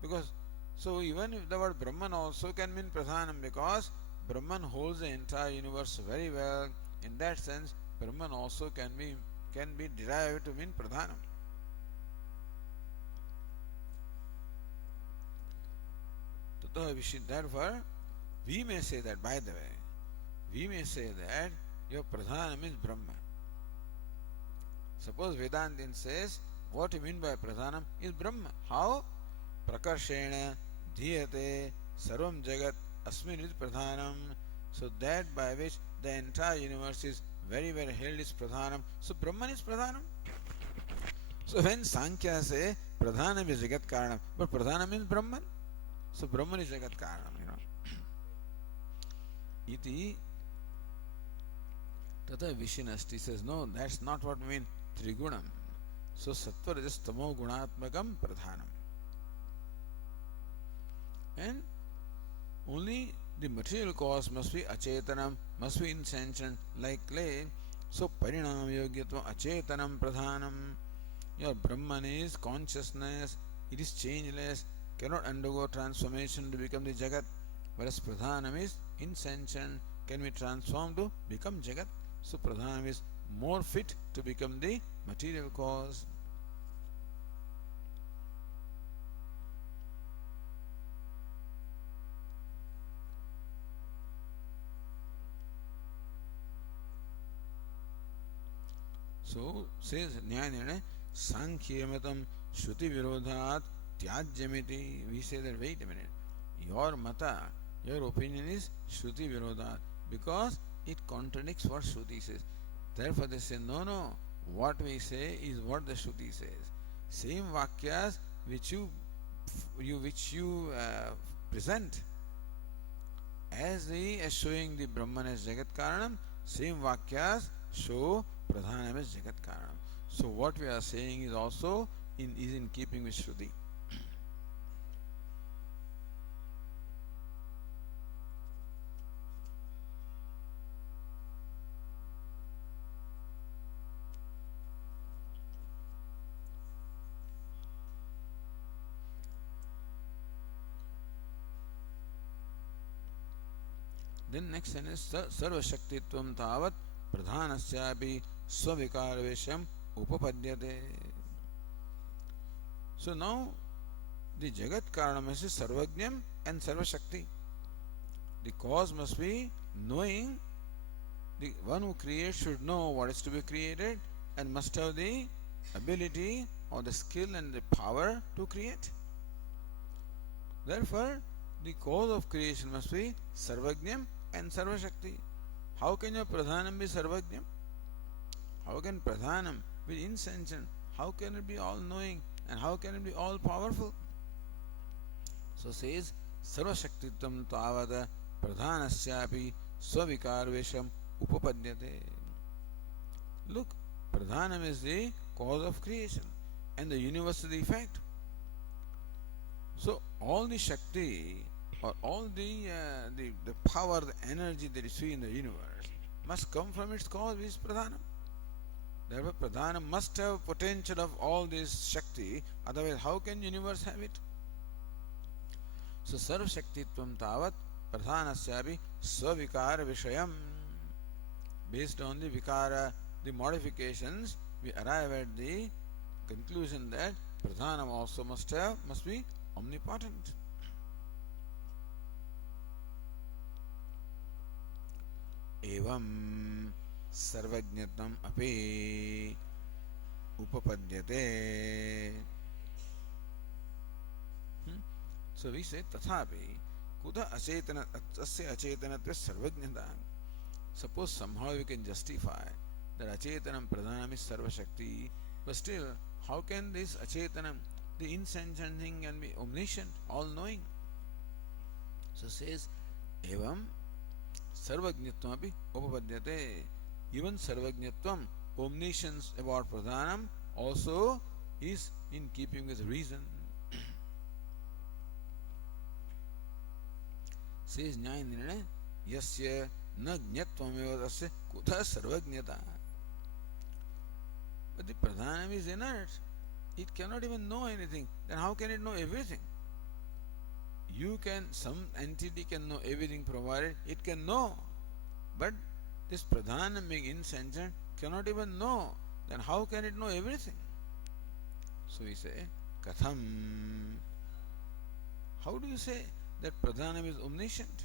because so even if the word Brahman also can mean pradhanam, because Brahman holds the entire universe very well. In that sense, Brahman also can be derived to mean pradhanam. Therefore, we may say that, by the way, we may say that your pradhanam is Brahma. Suppose Vedantin says what you mean by pradhanam is Brahma. How? Prakarshena dhiyate sarvam jagat asmin is pradhanam. So that by which the entire universe is very well held is pradhanam. So Brahman is pradhanam. So when Sankhya say pradhanam is jagat karanam, but pradhanam means Brahman. So Brahman is jagat karanam, Iti tata Vishinasti says, no, that's not what we mean. Trigunam. So sattva rajas tamo gunatmakam pradhanam. And only the material cause must be achetanam, must be insentient, like clay. So parinam yogyatva achetanam pradhanam. Your Brahman is consciousness, it is changeless, cannot undergo transformation to become the jagat, whereas pradhanam is insentient, can be transformed to become jagat. So pradhanam is more fit to become the material cause. So says Nyaya Sankhya-matam Shruti Virodhat Tyajyamiti. We say that, wait a minute, your mata, your opinion is Shruti Virodhat, because it contradicts what Shruti says. Therefore they say, no, what we say is what the Shruti says. Same Vakyas which you present as showing the Brahman as Jagat Karanam, same Vakyas show Pradhanam as Jagat Karanam. So what we are saying is also in keeping with Shruti. Then next sentence, Sarva Shaktitvam Tavat Pradhanasyapi Swavikarvesham Upapadyate. So now the Jagat Karanam is Sarvajnam and Sarva Shakti. The cause must be knowing. The one who creates should know what is to be created and must have the ability or the skill and the power to create. Therefore, the cause of creation must be Sarvajnam and Sarva Shakti. How can your Pradhanam be Sarvajnam? How can Pradhanam be insentient? How can it be all knowing? And how can it be all powerful? So says Sarva Shaktitvam Tavada Pradhanasyapi Swavikarvesham Upapadyate. Look, Pradhanam is the cause of creation and the universe is the effect. So all the Shakti or all the power, the energy that you see in the universe must come from its cause, which is Pradhanam. Therefore Pradhanam must have potential of all this Shakti, otherwise how can universe have it? So Sarva Shaktitvam Tavat Pradhanasyapi Swavikara Vishayam. Based on the Vikara, the modifications, we arrive at the conclusion that Pradhanam also must be omnipotent. Evam sarvajnatam api upapadyate. So we say tathapi kuda achetana tasya acetanatva sarvajnata. Suppose somehow we can justify that acetanam pradhanam is sarva shakti, But still, how can this Achetanam, the insentient thing, can be omniscient, all-knowing? So says, evam sarvajñatvam api upapadyate. Even sarvajñatvam, omniscience about pradhanam, also is in keeping with reason. Says Nyaya Nirnaya, yasya na jñatvam tasya kutha sarvajñata. But the pradhanam is inert. It cannot even know anything. Then how can it know everything? Some entity can know everything provided it can know. But this pradhanam being insentient cannot even know. Then how can it know everything? So we say, katham. How do you say that pradhanam is omniscient?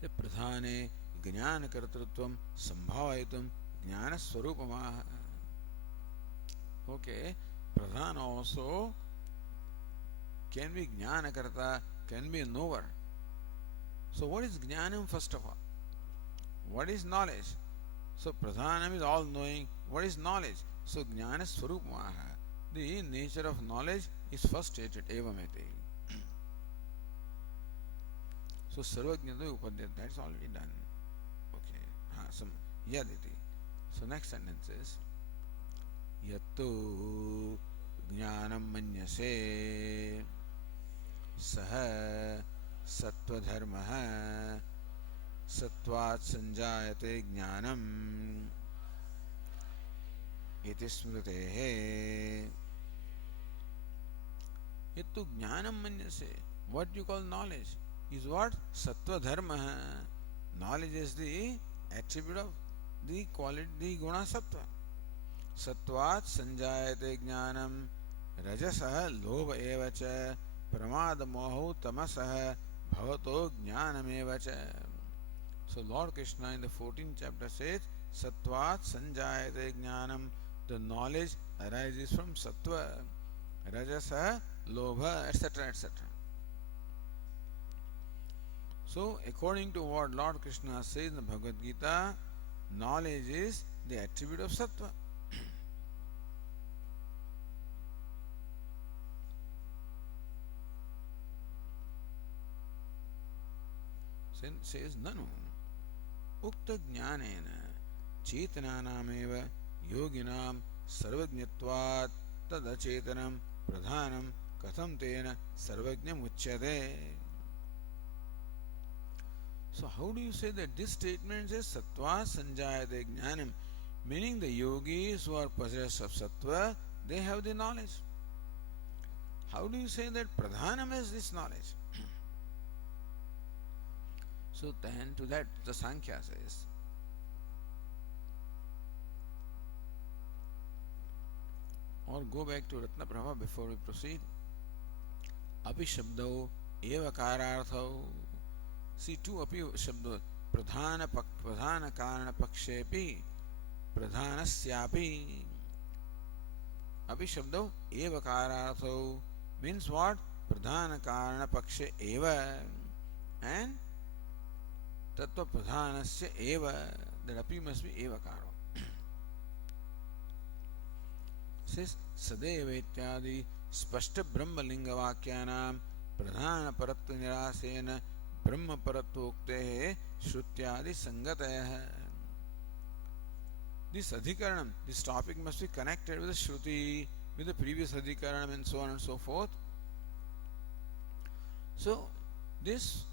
The pradhane jnana kartrutvam sambhavayitum jnana swarupamaha. Okay, pradhana also can be jnana karta, can be a knower. So what is jnanam first of all? What is knowledge? So pradhanam is all knowing. What is knowledge? So jnana swarupamaha. The nature of knowledge is first stated, evamete. So sarvajñata upadyate, that's already done. Okay. Some yaditi. So next sentence is yattu jnanam manyase saha sattva-dharmaha sattvat sanjayate jnanam iti smritehe. Yattu jnanam manyase. What you call knowledge is what? Sattva-dharma. Knowledge is the attribute of the quality, the guna sattva. Sattvat sanjayate jnanam rajasah lobha evacha pramada moho tamasah bhavato jnanam evacha. So Lord Krishna in the 14th chapter says, Sattvat sanjayate jnanam. The knowledge arises from sattva, rajasa, lobha, etc., etc. So, according to what Lord Krishna says in the Bhagavad Gita, knowledge is the attribute of sattva. Says Nanu Ukta Jnanena Chetananameva Yoginam Sarvajñatvat Tadachetanam Pradhanam Katham Tena Sarvajñam Uchyate. So how do you say that this statement says Sattva Sanjayate Jnanam, meaning the yogis who are possessed of sattva, they have the knowledge. How do you say that Pradhanam has this knowledge? So then to that the Sankhya says, or go back to Ratnaprabha before we proceed. Api Shabdo Eva Karartho. See, two api Shabdo. Pradhana Karana Pakshepi Pradhanasyapi. Api Shabdo Eva Karartho means what? Pradhana Karana Pakshe Eva. And Tattva Pradhanasya Eva. That api must be Eva Karo. Says Sadeva Ityadi Spashta Brahmalinga Vakyanam Pradhana Paratva Nirasena Brahma Paratokte Shrutyadi Sangataya. This Adhikaranam, this topic must be connected with the Shruti, with the previous Adhikaranam and so on and so forth. So, this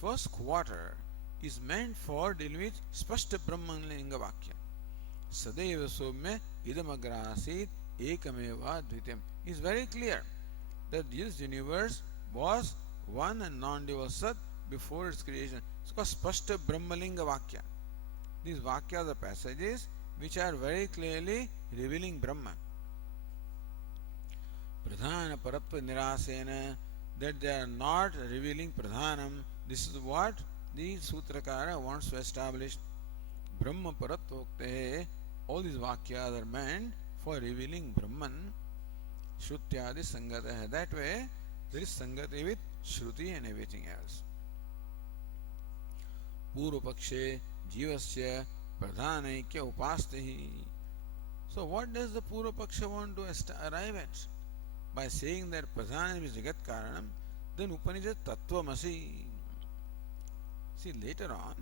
first quarter is meant for dealing with Spashta Brahmalinga Vakya. Sadeva Somya Idamagrasit Ekameva Dvityam. Is very clear that this universe was one and non-dual Sat before its creation. It's called Spashta Brahmalinga Vakya. These Vakyas are passages which are very clearly revealing Brahma. Pradhana Paratva Nirasena, that they are not revealing Pradhanam. This is what the Sutrakara wants to establish. Brahma Paratvokte, all these Vakyas are meant for revealing Brahman. Shrutyadi Sangata. That way, there is Sangati with Shruti and everything else. Purva Pakshe Jivasya pradhanaikyam upastehi. So what does the Purva Paksha want to arrive at? By saying that Pradhanam is Jagat Karanam, then Upanishad Tattvamasi. See, later on,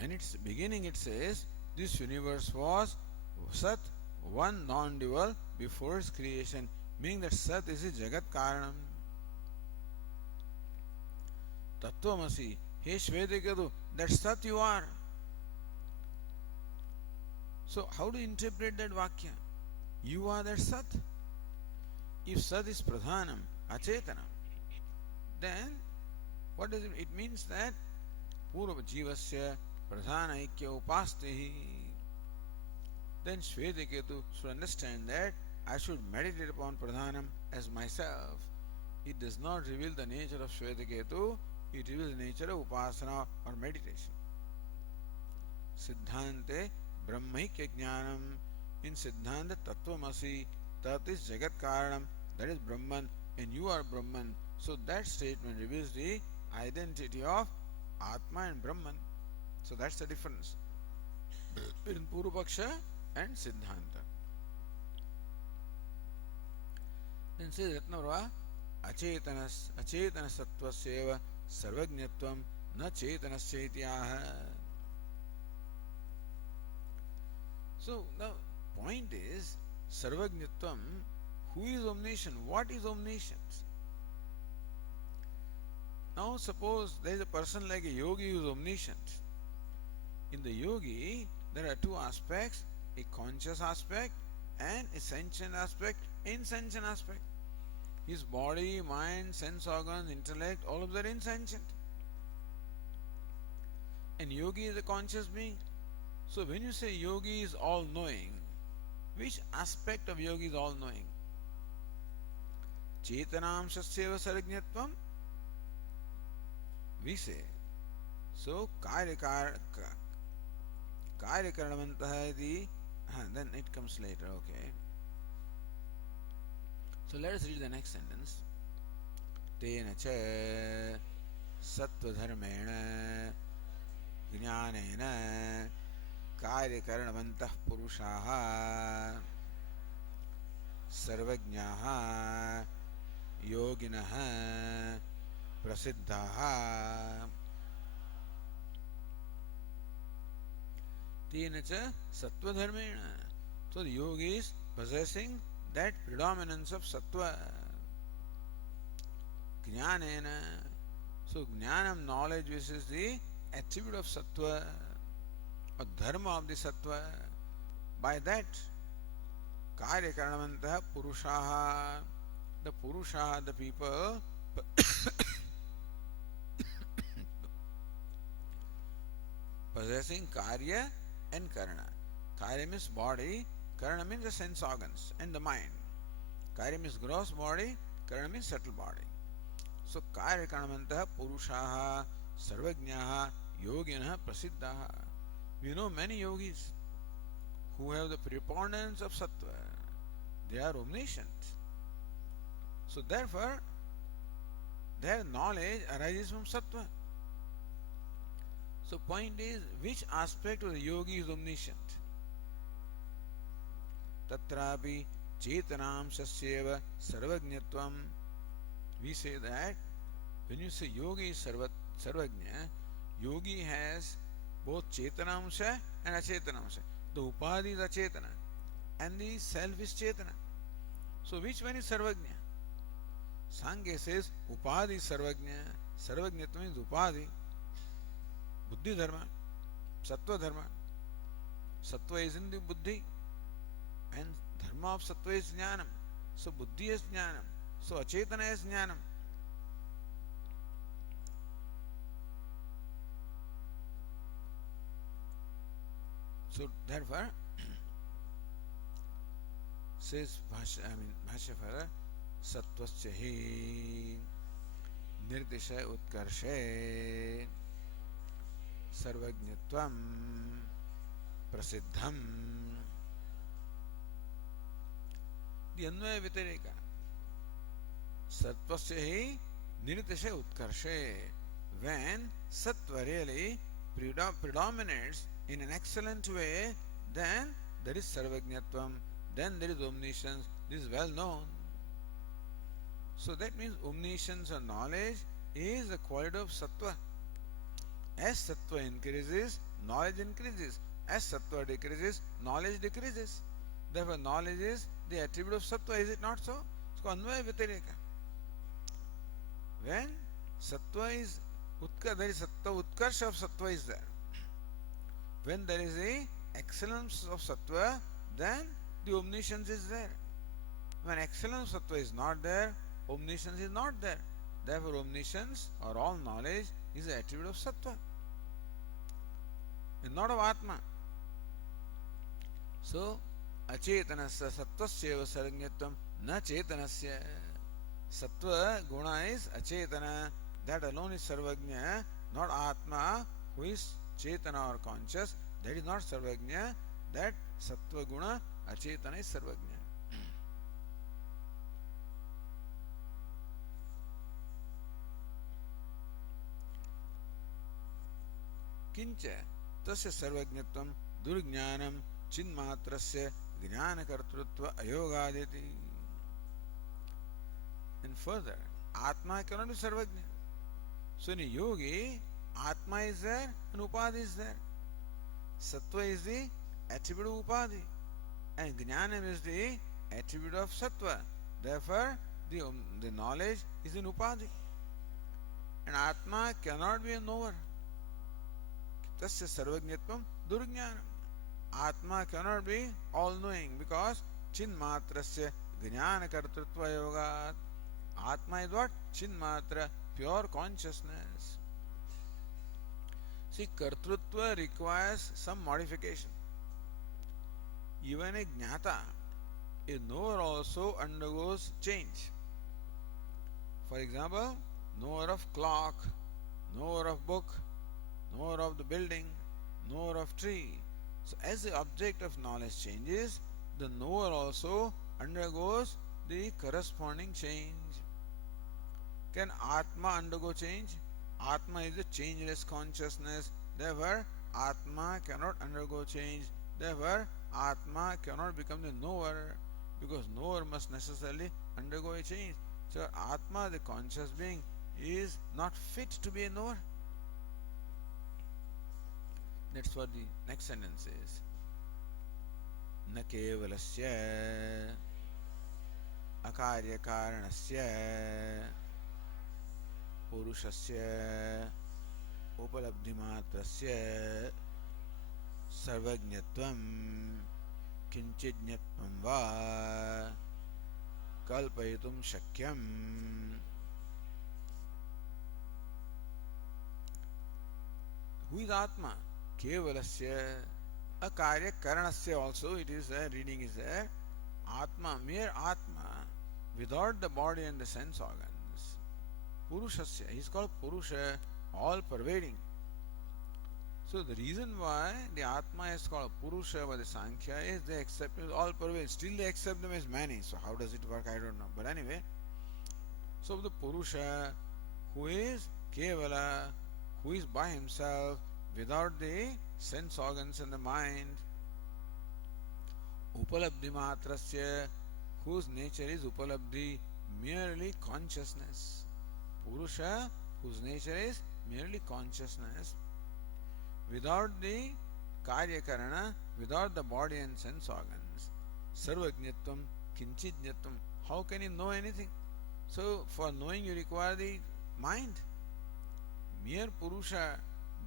when it's beginning, it says this universe was Sat, one non-dual before its creation, meaning that Sat is the Jagat Karanam. Tattvamasi, hey Shvedakadu, that Sat you are. So, how to interpret that Vakya? You are that Sat. If Sat is Pradhanam, Achetanam, then what does it mean? It means that Purva Jivasya Pradhana Ikya Upastehi. Then Shvedaketu should understand that I should meditate upon Pradhanam as myself. It does not reveal the nature of Shvedaketu, it reveals the nature of Upasana or meditation. Siddhante Brahmaikya Jnanam. In Siddhanta Tattvamasi, Tat is Jagat Karanam, that is Brahman, and you are Brahman. So that statement reveals the identity of Atma and Brahman. So that's the difference between Purvapaksha and Siddhanta. Then says Ratnavrava, Achetana Sattvaseva Sarvajñatvam Na Chetanasyaityaha. So the point is, Sarvajñatvam, who is omniscient? What is omniscience? Now suppose there is a person like a yogi who is omniscient. In the yogi, there are two aspects, a conscious aspect and a sentient aspect, insentient aspect. His body, mind, sense organs, intellect, all of that insentient. And yogi is a conscious being. So when you say yogi is all-knowing, which aspect of yogi is all-knowing? Chetanamshasyeva sarajñatvam, we say. So Karyakaranamantah iti, then it comes later, okay. So let us read the next sentence. Tena cha sattva-dharmena jnanena Karyakaranamantah purushaha sarvajñaha yoginaha prasiddhaha. Tena cha sattva-dharmena. So the yogi is possessing that predominance of sattva. Jnanena. So jnanam, knowledge, which is the attribute of sattva or dharma of the sattva. By that, Karyakaranamantah purushaha, the purusha, the people possessing karya and karana. Karya means body, karana means the sense organs and the mind. Karya means gross body, karana means subtle body. So Karyakaranamantah purushaha sarvajñaha yoginaha prasiddhaha. We know many yogis who have the preponderance of sattva. They are omniscient. So therefore, their knowledge arises from sattva. So point is, which aspect of the yogi is omniscient? Tatrapi chetanam sasyeva sarvajñatvam. We say that when you say yogi is sarvajña, yogi has both chetanamsha and achetanamsha. The upadhi is achetana and the self is chetana. So which one is sarvajña? Sankhya says upadhi is sarvajña. Sarvajñatva means upadhi. Buddhi dharma, sattva dharma. Sattva is in the buddhi and dharma of sattva is jnanam. So buddhi is jnanam. So achetana is jnanam. So therefore, says Bhashyafara, sattvasya hi nirdisha utkarshe sarvajñatvam prasiddham. The Anvaya Vitareka. Sattvasya hi nirdisha utkarshe. When sattva really predominates in an excellent way, then there is Sarvajñatvam, then there is omniscience. This is well known. So that means omniscience or knowledge is the quality of sattva. As sattva increases, knowledge increases. As sattva decreases, knowledge decreases. Therefore, knowledge is the attribute of sattva, is it not so? It's called Anvaya Vyatireka. When sattva is there is sattva, utkarsha of sattva is there. When there is a excellence of sattva, then the omniscience is there. When excellence of sattva is not there, omniscience is not there. Therefore, omniscience or all knowledge is the attribute of sattva and not of Atma. So, achetanasya sattvasyeva sarvajñatvam na chetanasya. Sattva guna is achetana, that alone is sarvajña, not Atma who is chetana or conscious. That is not sarvajña, that sattva guna achetana is sarvajña. किंच तस्य सर्वज्ञत्वं दुर्ज्ञानं चिन्मात्रस्य ज्ञानकर्तृत्व अयोगादिति. And further, Atma cannot be Sarvajna. So in a yogi, Atma is there and Upadhi is there. Sattva is the attribute of Upadhi and Jnanam is the attribute of Sattva. Therefore, the knowledge is in Upadhi. And Atma cannot be a knower. Tasya sarvajñatvam durjnanam. Atma cannot be all-knowing because chinmatrasya jnanakartrutva yogat. Atma is what? Chinmatra, pure consciousness. See, kartrutva requires some modification. Even a jnata, a knower also undergoes change. For example, knower of clock, knower of book, knower of the building, knower of tree. So as the object of knowledge changes, the knower also undergoes the corresponding change. Can Atma undergo change? Atma is a changeless consciousness. Therefore, Atma cannot undergo change. Therefore, Atma cannot become the knower because knower must necessarily undergo a change. So Atma, the conscious being, is not fit to be a knower. That's what the next sentence is. Na kevalasya akarya karanasya purushasya upalabdhimatrasya sarvajñatvam kinchijñatvam va kalpayitum shakyam. Who is Atma? Kevalasya akarya karanasya also it is there, reading is there. Atma, mere Atma, without the body and the sense organs. Purushasya, he is called Purusha, all pervading. So the reason why the Atma is called Purusha by the Sankhya is they accept it all pervading. Still they accept them as many. So how does it work? I don't know. But anyway, so the Purusha who is Kevala, who is by himself, without the sense organs and the mind. Upalabdhi matrasya, whose nature is upalabdhi, merely consciousness. Purusha, whose nature is merely consciousness. Without the karya karana, without the body and sense organs. Sarvajñatvam, kinchijñatvam. How can you know anything? So for knowing you require the mind. Mere Purusha,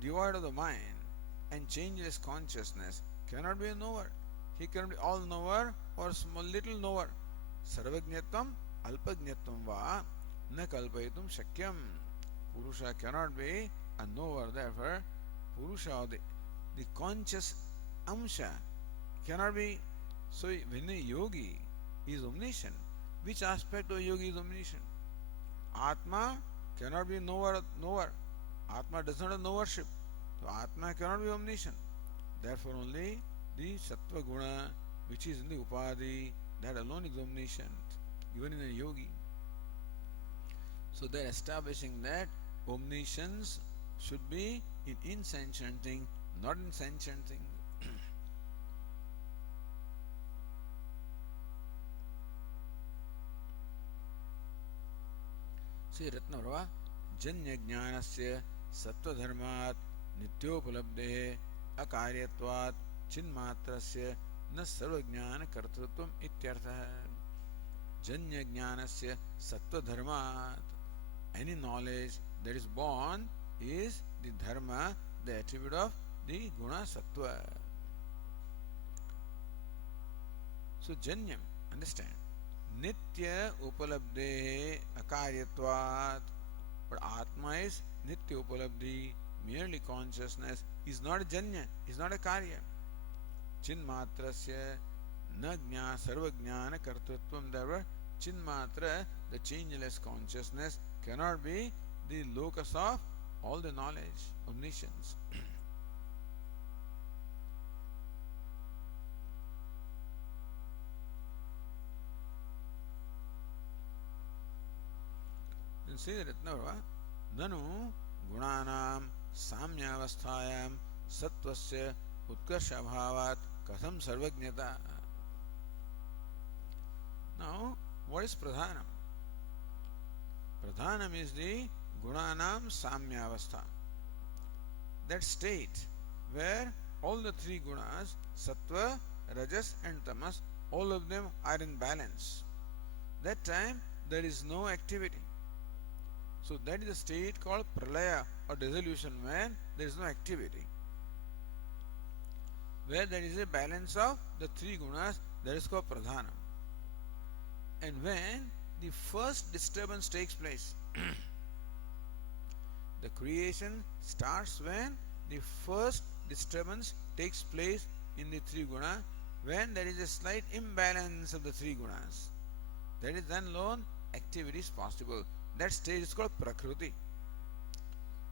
devoid of the mind and changeless consciousness, cannot be a knower. He cannot be all knower or small little knower. Sarvajñatvam alpajñatvam va na kalpayitum shakyam. Purusha cannot be a knower. Therefore, Purusha, the conscious amsha, cannot be. So when a yogi is omniscient, which aspect of yogi is omniscient? Atma cannot be knower. Atma does not have knowership. So Atma cannot be omniscient. Therefore only the Sattva Guna, which is in the Upadhi, that alone is omniscient, even in a yogi. So they are establishing that omniscience should be in insentient thing, not in sentient thing. See Ratnaprabha, जन्य ज्ञानस्य सत्वधर्मात् नित्योपलब्धेः अकार्यत्वात् चिन्मात्रस्य न सर्वज्ञान कर्तृत्वम् इत्यर्थः. जन्य ज्ञानस्य सत्वधर्मात्, any knowledge that is born is the dharma, the attribute of the guna sattva. So janyam, understand, nitya upalabdhe akaryatvat, but atma is nitya upalabdhi, merely consciousness is not a janya, is not a karya. Chinmatrasya na jna sarvajnana kartritvam, therefore chinmatra, the changeless consciousness, cannot be the locus of all the knowledge, omniscience. Then say that nanu gunanam samyavasthayam sattvasya utkarsha bhavat katham sarvajnata. Now, what is pradhanam? Pradhanam is the gunanam samyavastha. That state where all the three gunas, sattva, rajas and tamas, all of them are in balance. That time there is no activity. So that is a state called pralaya or dissolution, when there is no activity. Where there is a balance of the three gunas, that is called pradhanam. And when the first disturbance takes place, the creation starts when the first disturbance takes place in the three guna, when there is a slight imbalance of the three gunas. That is then alone activity is possible. That state is called prakruti.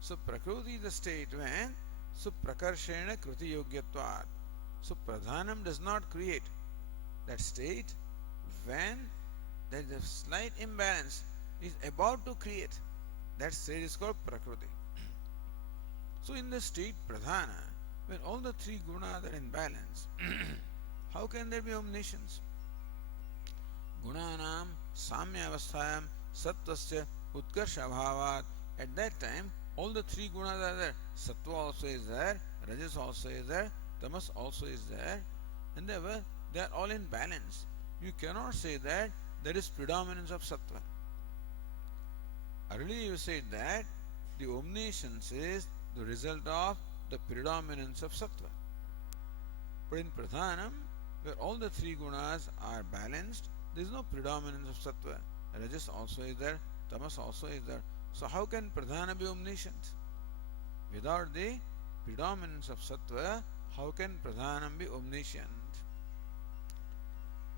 So prakruti is the state when prakarshena kruti yogyatvat. So pradhanam does not create. That state when there is a slight imbalance is about to create. That state is called prakruti. So in the state pradhana, when all the three gunas are in balance, how can there be omniscience? Gunanam samyavasthayam sattvasya utkarsha bhavat. At that time, all the three gunas are there. Sattva also is there, rajas also is there, tamas also is there, and they are all in balance. You cannot say that there is predominance of sattva. Earlier you said that the omniscience is the result of the predominance of sattva. But in pradhanam, where all the three gunas are balanced, there is no predominance of sattva. Rajas also is there, tamas also is there. So how can pradhana be omniscient? Without the predominance of sattva, how can pradhanam be omniscient?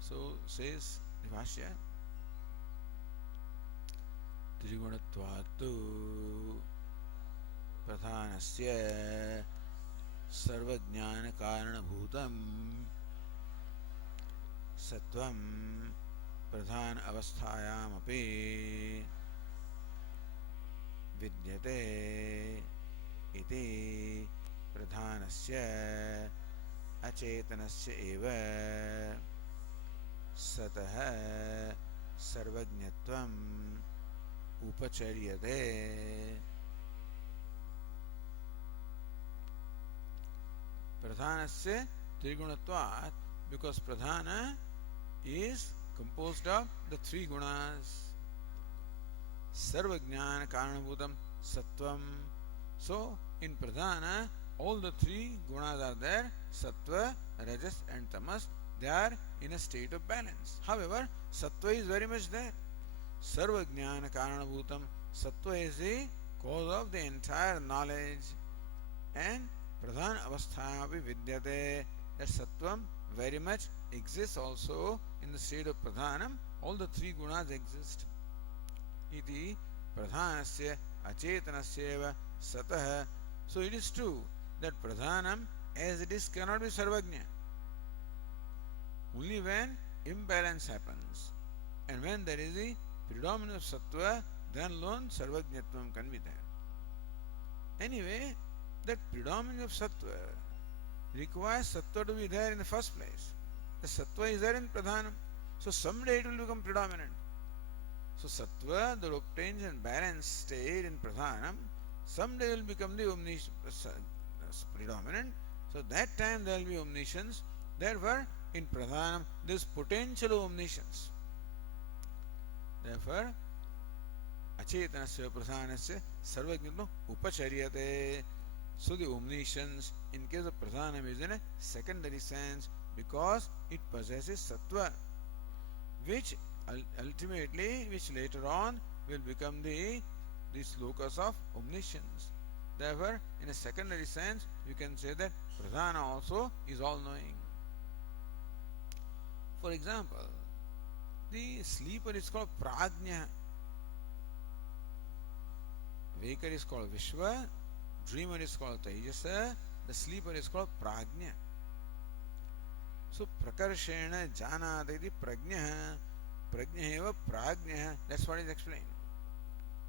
So says the Bhashya, Trigunatvattu pradhanasya sarvajnana karanabhutam sattvam pradhana avasthayam api vidyate iti pradhanasya acetanasya eva satah sarvajñatvam upacharyate. Pradhanasya trigunatvat, because pradhana is composed of the three gunas. Sarvajnana karanabhutam sattvam. So in pradhana all the three gunas are there, sattva, rajas and tamas. They are in a state of balance. However, sattva is very much there. Sarvajnana karanabhutam, sattva is the cause of the entire knowledge, and pradhana avasthaya vidyate, that sattvam very much exists also in the state of pradhanam. All the three gunas exist. Iti pradhanasya acetanasya satah. So it is true that pradhanam as it is cannot be sarvajna. Only when imbalance happens, and when there is the predominance of sattva, then alone sarvajñatvam can be there. Anyway, That predominance of sattva requires sattva to be there in the first place. The sattva is there in pradhanam, so someday it will become predominant. So sattva that obtains and balanced state in pradhanam, someday will become the predominant. So that time there will be omniscience. Therefore, in pradhanam there is potential of omniscience. Therefore, achetana pradhanasya sarvajnatvam upacharyate. So the omniscience in case of pradhanam is in a secondary sense because it possesses sattva, which ultimately, which later on will become the slokas of omniscience. Therefore, in a secondary sense, you can say that pradhana also is all-knowing. For example, the sleeper is called prajna, waker is called vishwa, dreamer is called tejasa, the sleeper is called prajna. So prakarshena janate iti prajna, prajna eva prajna, that's what is explained.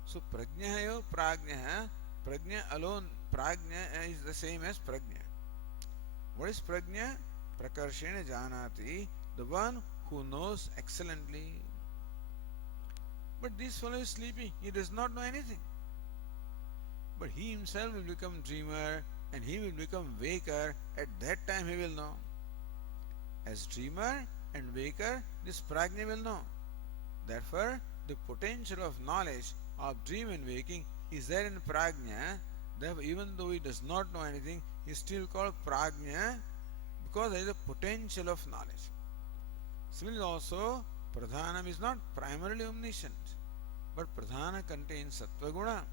So prajna eva prajna, prajna alone, prajna is the same as prajna. What is prajna? Prakarshena janati, the one who knows excellently. But this fellow is sleepy, he does not know anything. But he himself will become dreamer and he will become waker. At that time he will know. As dreamer and waker, this prajna will know. Therefore, the potential of knowledge of dream and waking is there in prajna. Therefore, even though he does not know anything, he is still called prajna because there is a potential of knowledge. Similarly also, pradhanam is not primarily omniscient, but pradhana contains sattva guna,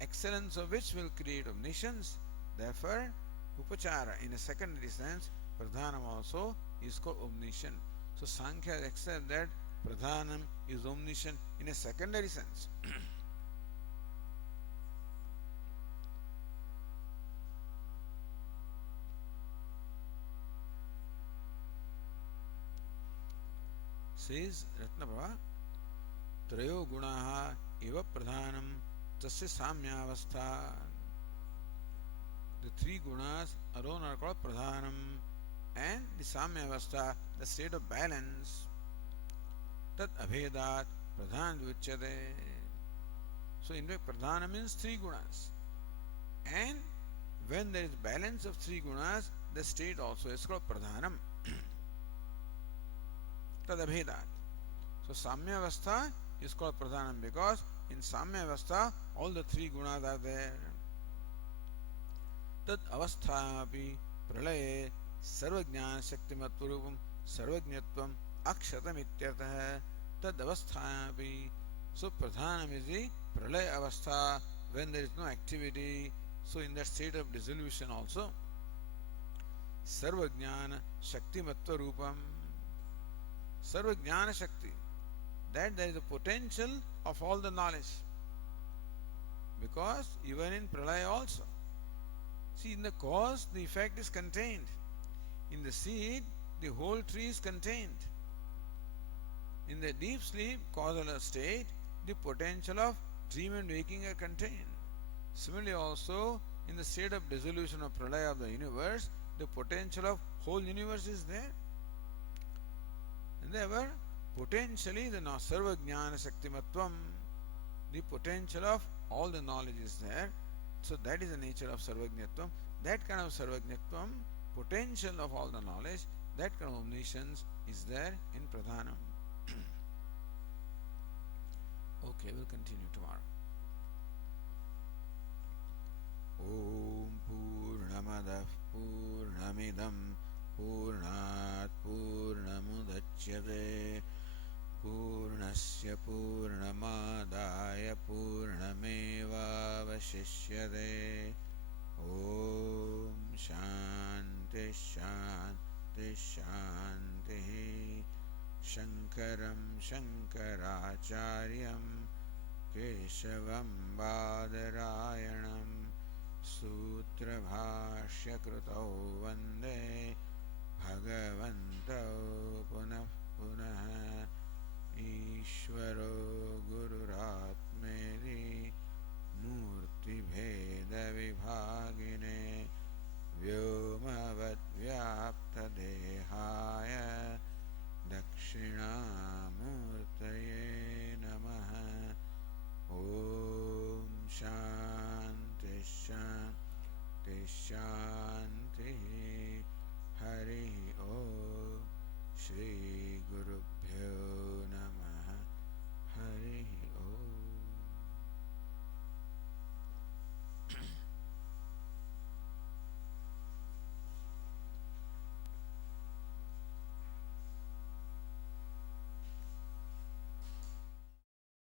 excellence of which will create omniscience. Therefore, upachara in a secondary sense, pradhanam also is called omniscient. So Sankhya accepts that pradhanam is omniscient in a secondary sense. Says Ratnaprabha, Trayo gunaha eva pradhanam tasya samyavastha. The three gunas alone are called pradhanam, and the samyavastha, the state of balance. Tat abhedat pradhan vichyate. So in fact pradhana means three gunas, and when there is balance of three gunas, the state also is called pradhanam. Tad abhedat. So samyavastha is called pradhanam because in samyavastha all the three gunas are there. Tad avasthapi pralaye sarvajnana shaktimatvarupam sarvajnatvam akshatam ityartha. Tad avasthapi. So pradhanam is the pralaya avastha when there is no activity. So in that state of dissolution also sarvajnana shaktimatvarupam. Sarvajnana Shakti, that there is a potential of all the knowledge. Because even in Pralaya also, see in the cause the effect is contained. In the seed the whole tree is contained. In the deep sleep causal state the potential of dream and waking are contained. Similarly also in the state of dissolution of Pralaya of the universe the potential of whole universe is there. And therefore, potentially the sarvajnana shaktimatvam, the potential of all the knowledge is there. So that is the nature of sarvajnatvam. That kind of sarvajnatvam, potential of all the knowledge, that kind of omniscience is there in pradhanam. Okay, we'll continue tomorrow. Om Purnamadah Purnamidam Purnat Purnamudachyate Purnasya Purnamadaya Purnamevavashishyate. Om Shanti Shanti Shanti. Shankaram Shankaracharyam Keshavam Badarayanam Sutra Bhashya Krutau Vande Bhagavantau Punah Punah. Ishvaro Gururatmeri Murti Bheda Vibhage व्योमवद्व्याप्तदेहाय दक्षिणामूर्तये नमः। ॐ शान्ति शान्ति शान्तिः। हरि ओम। श्री गुरु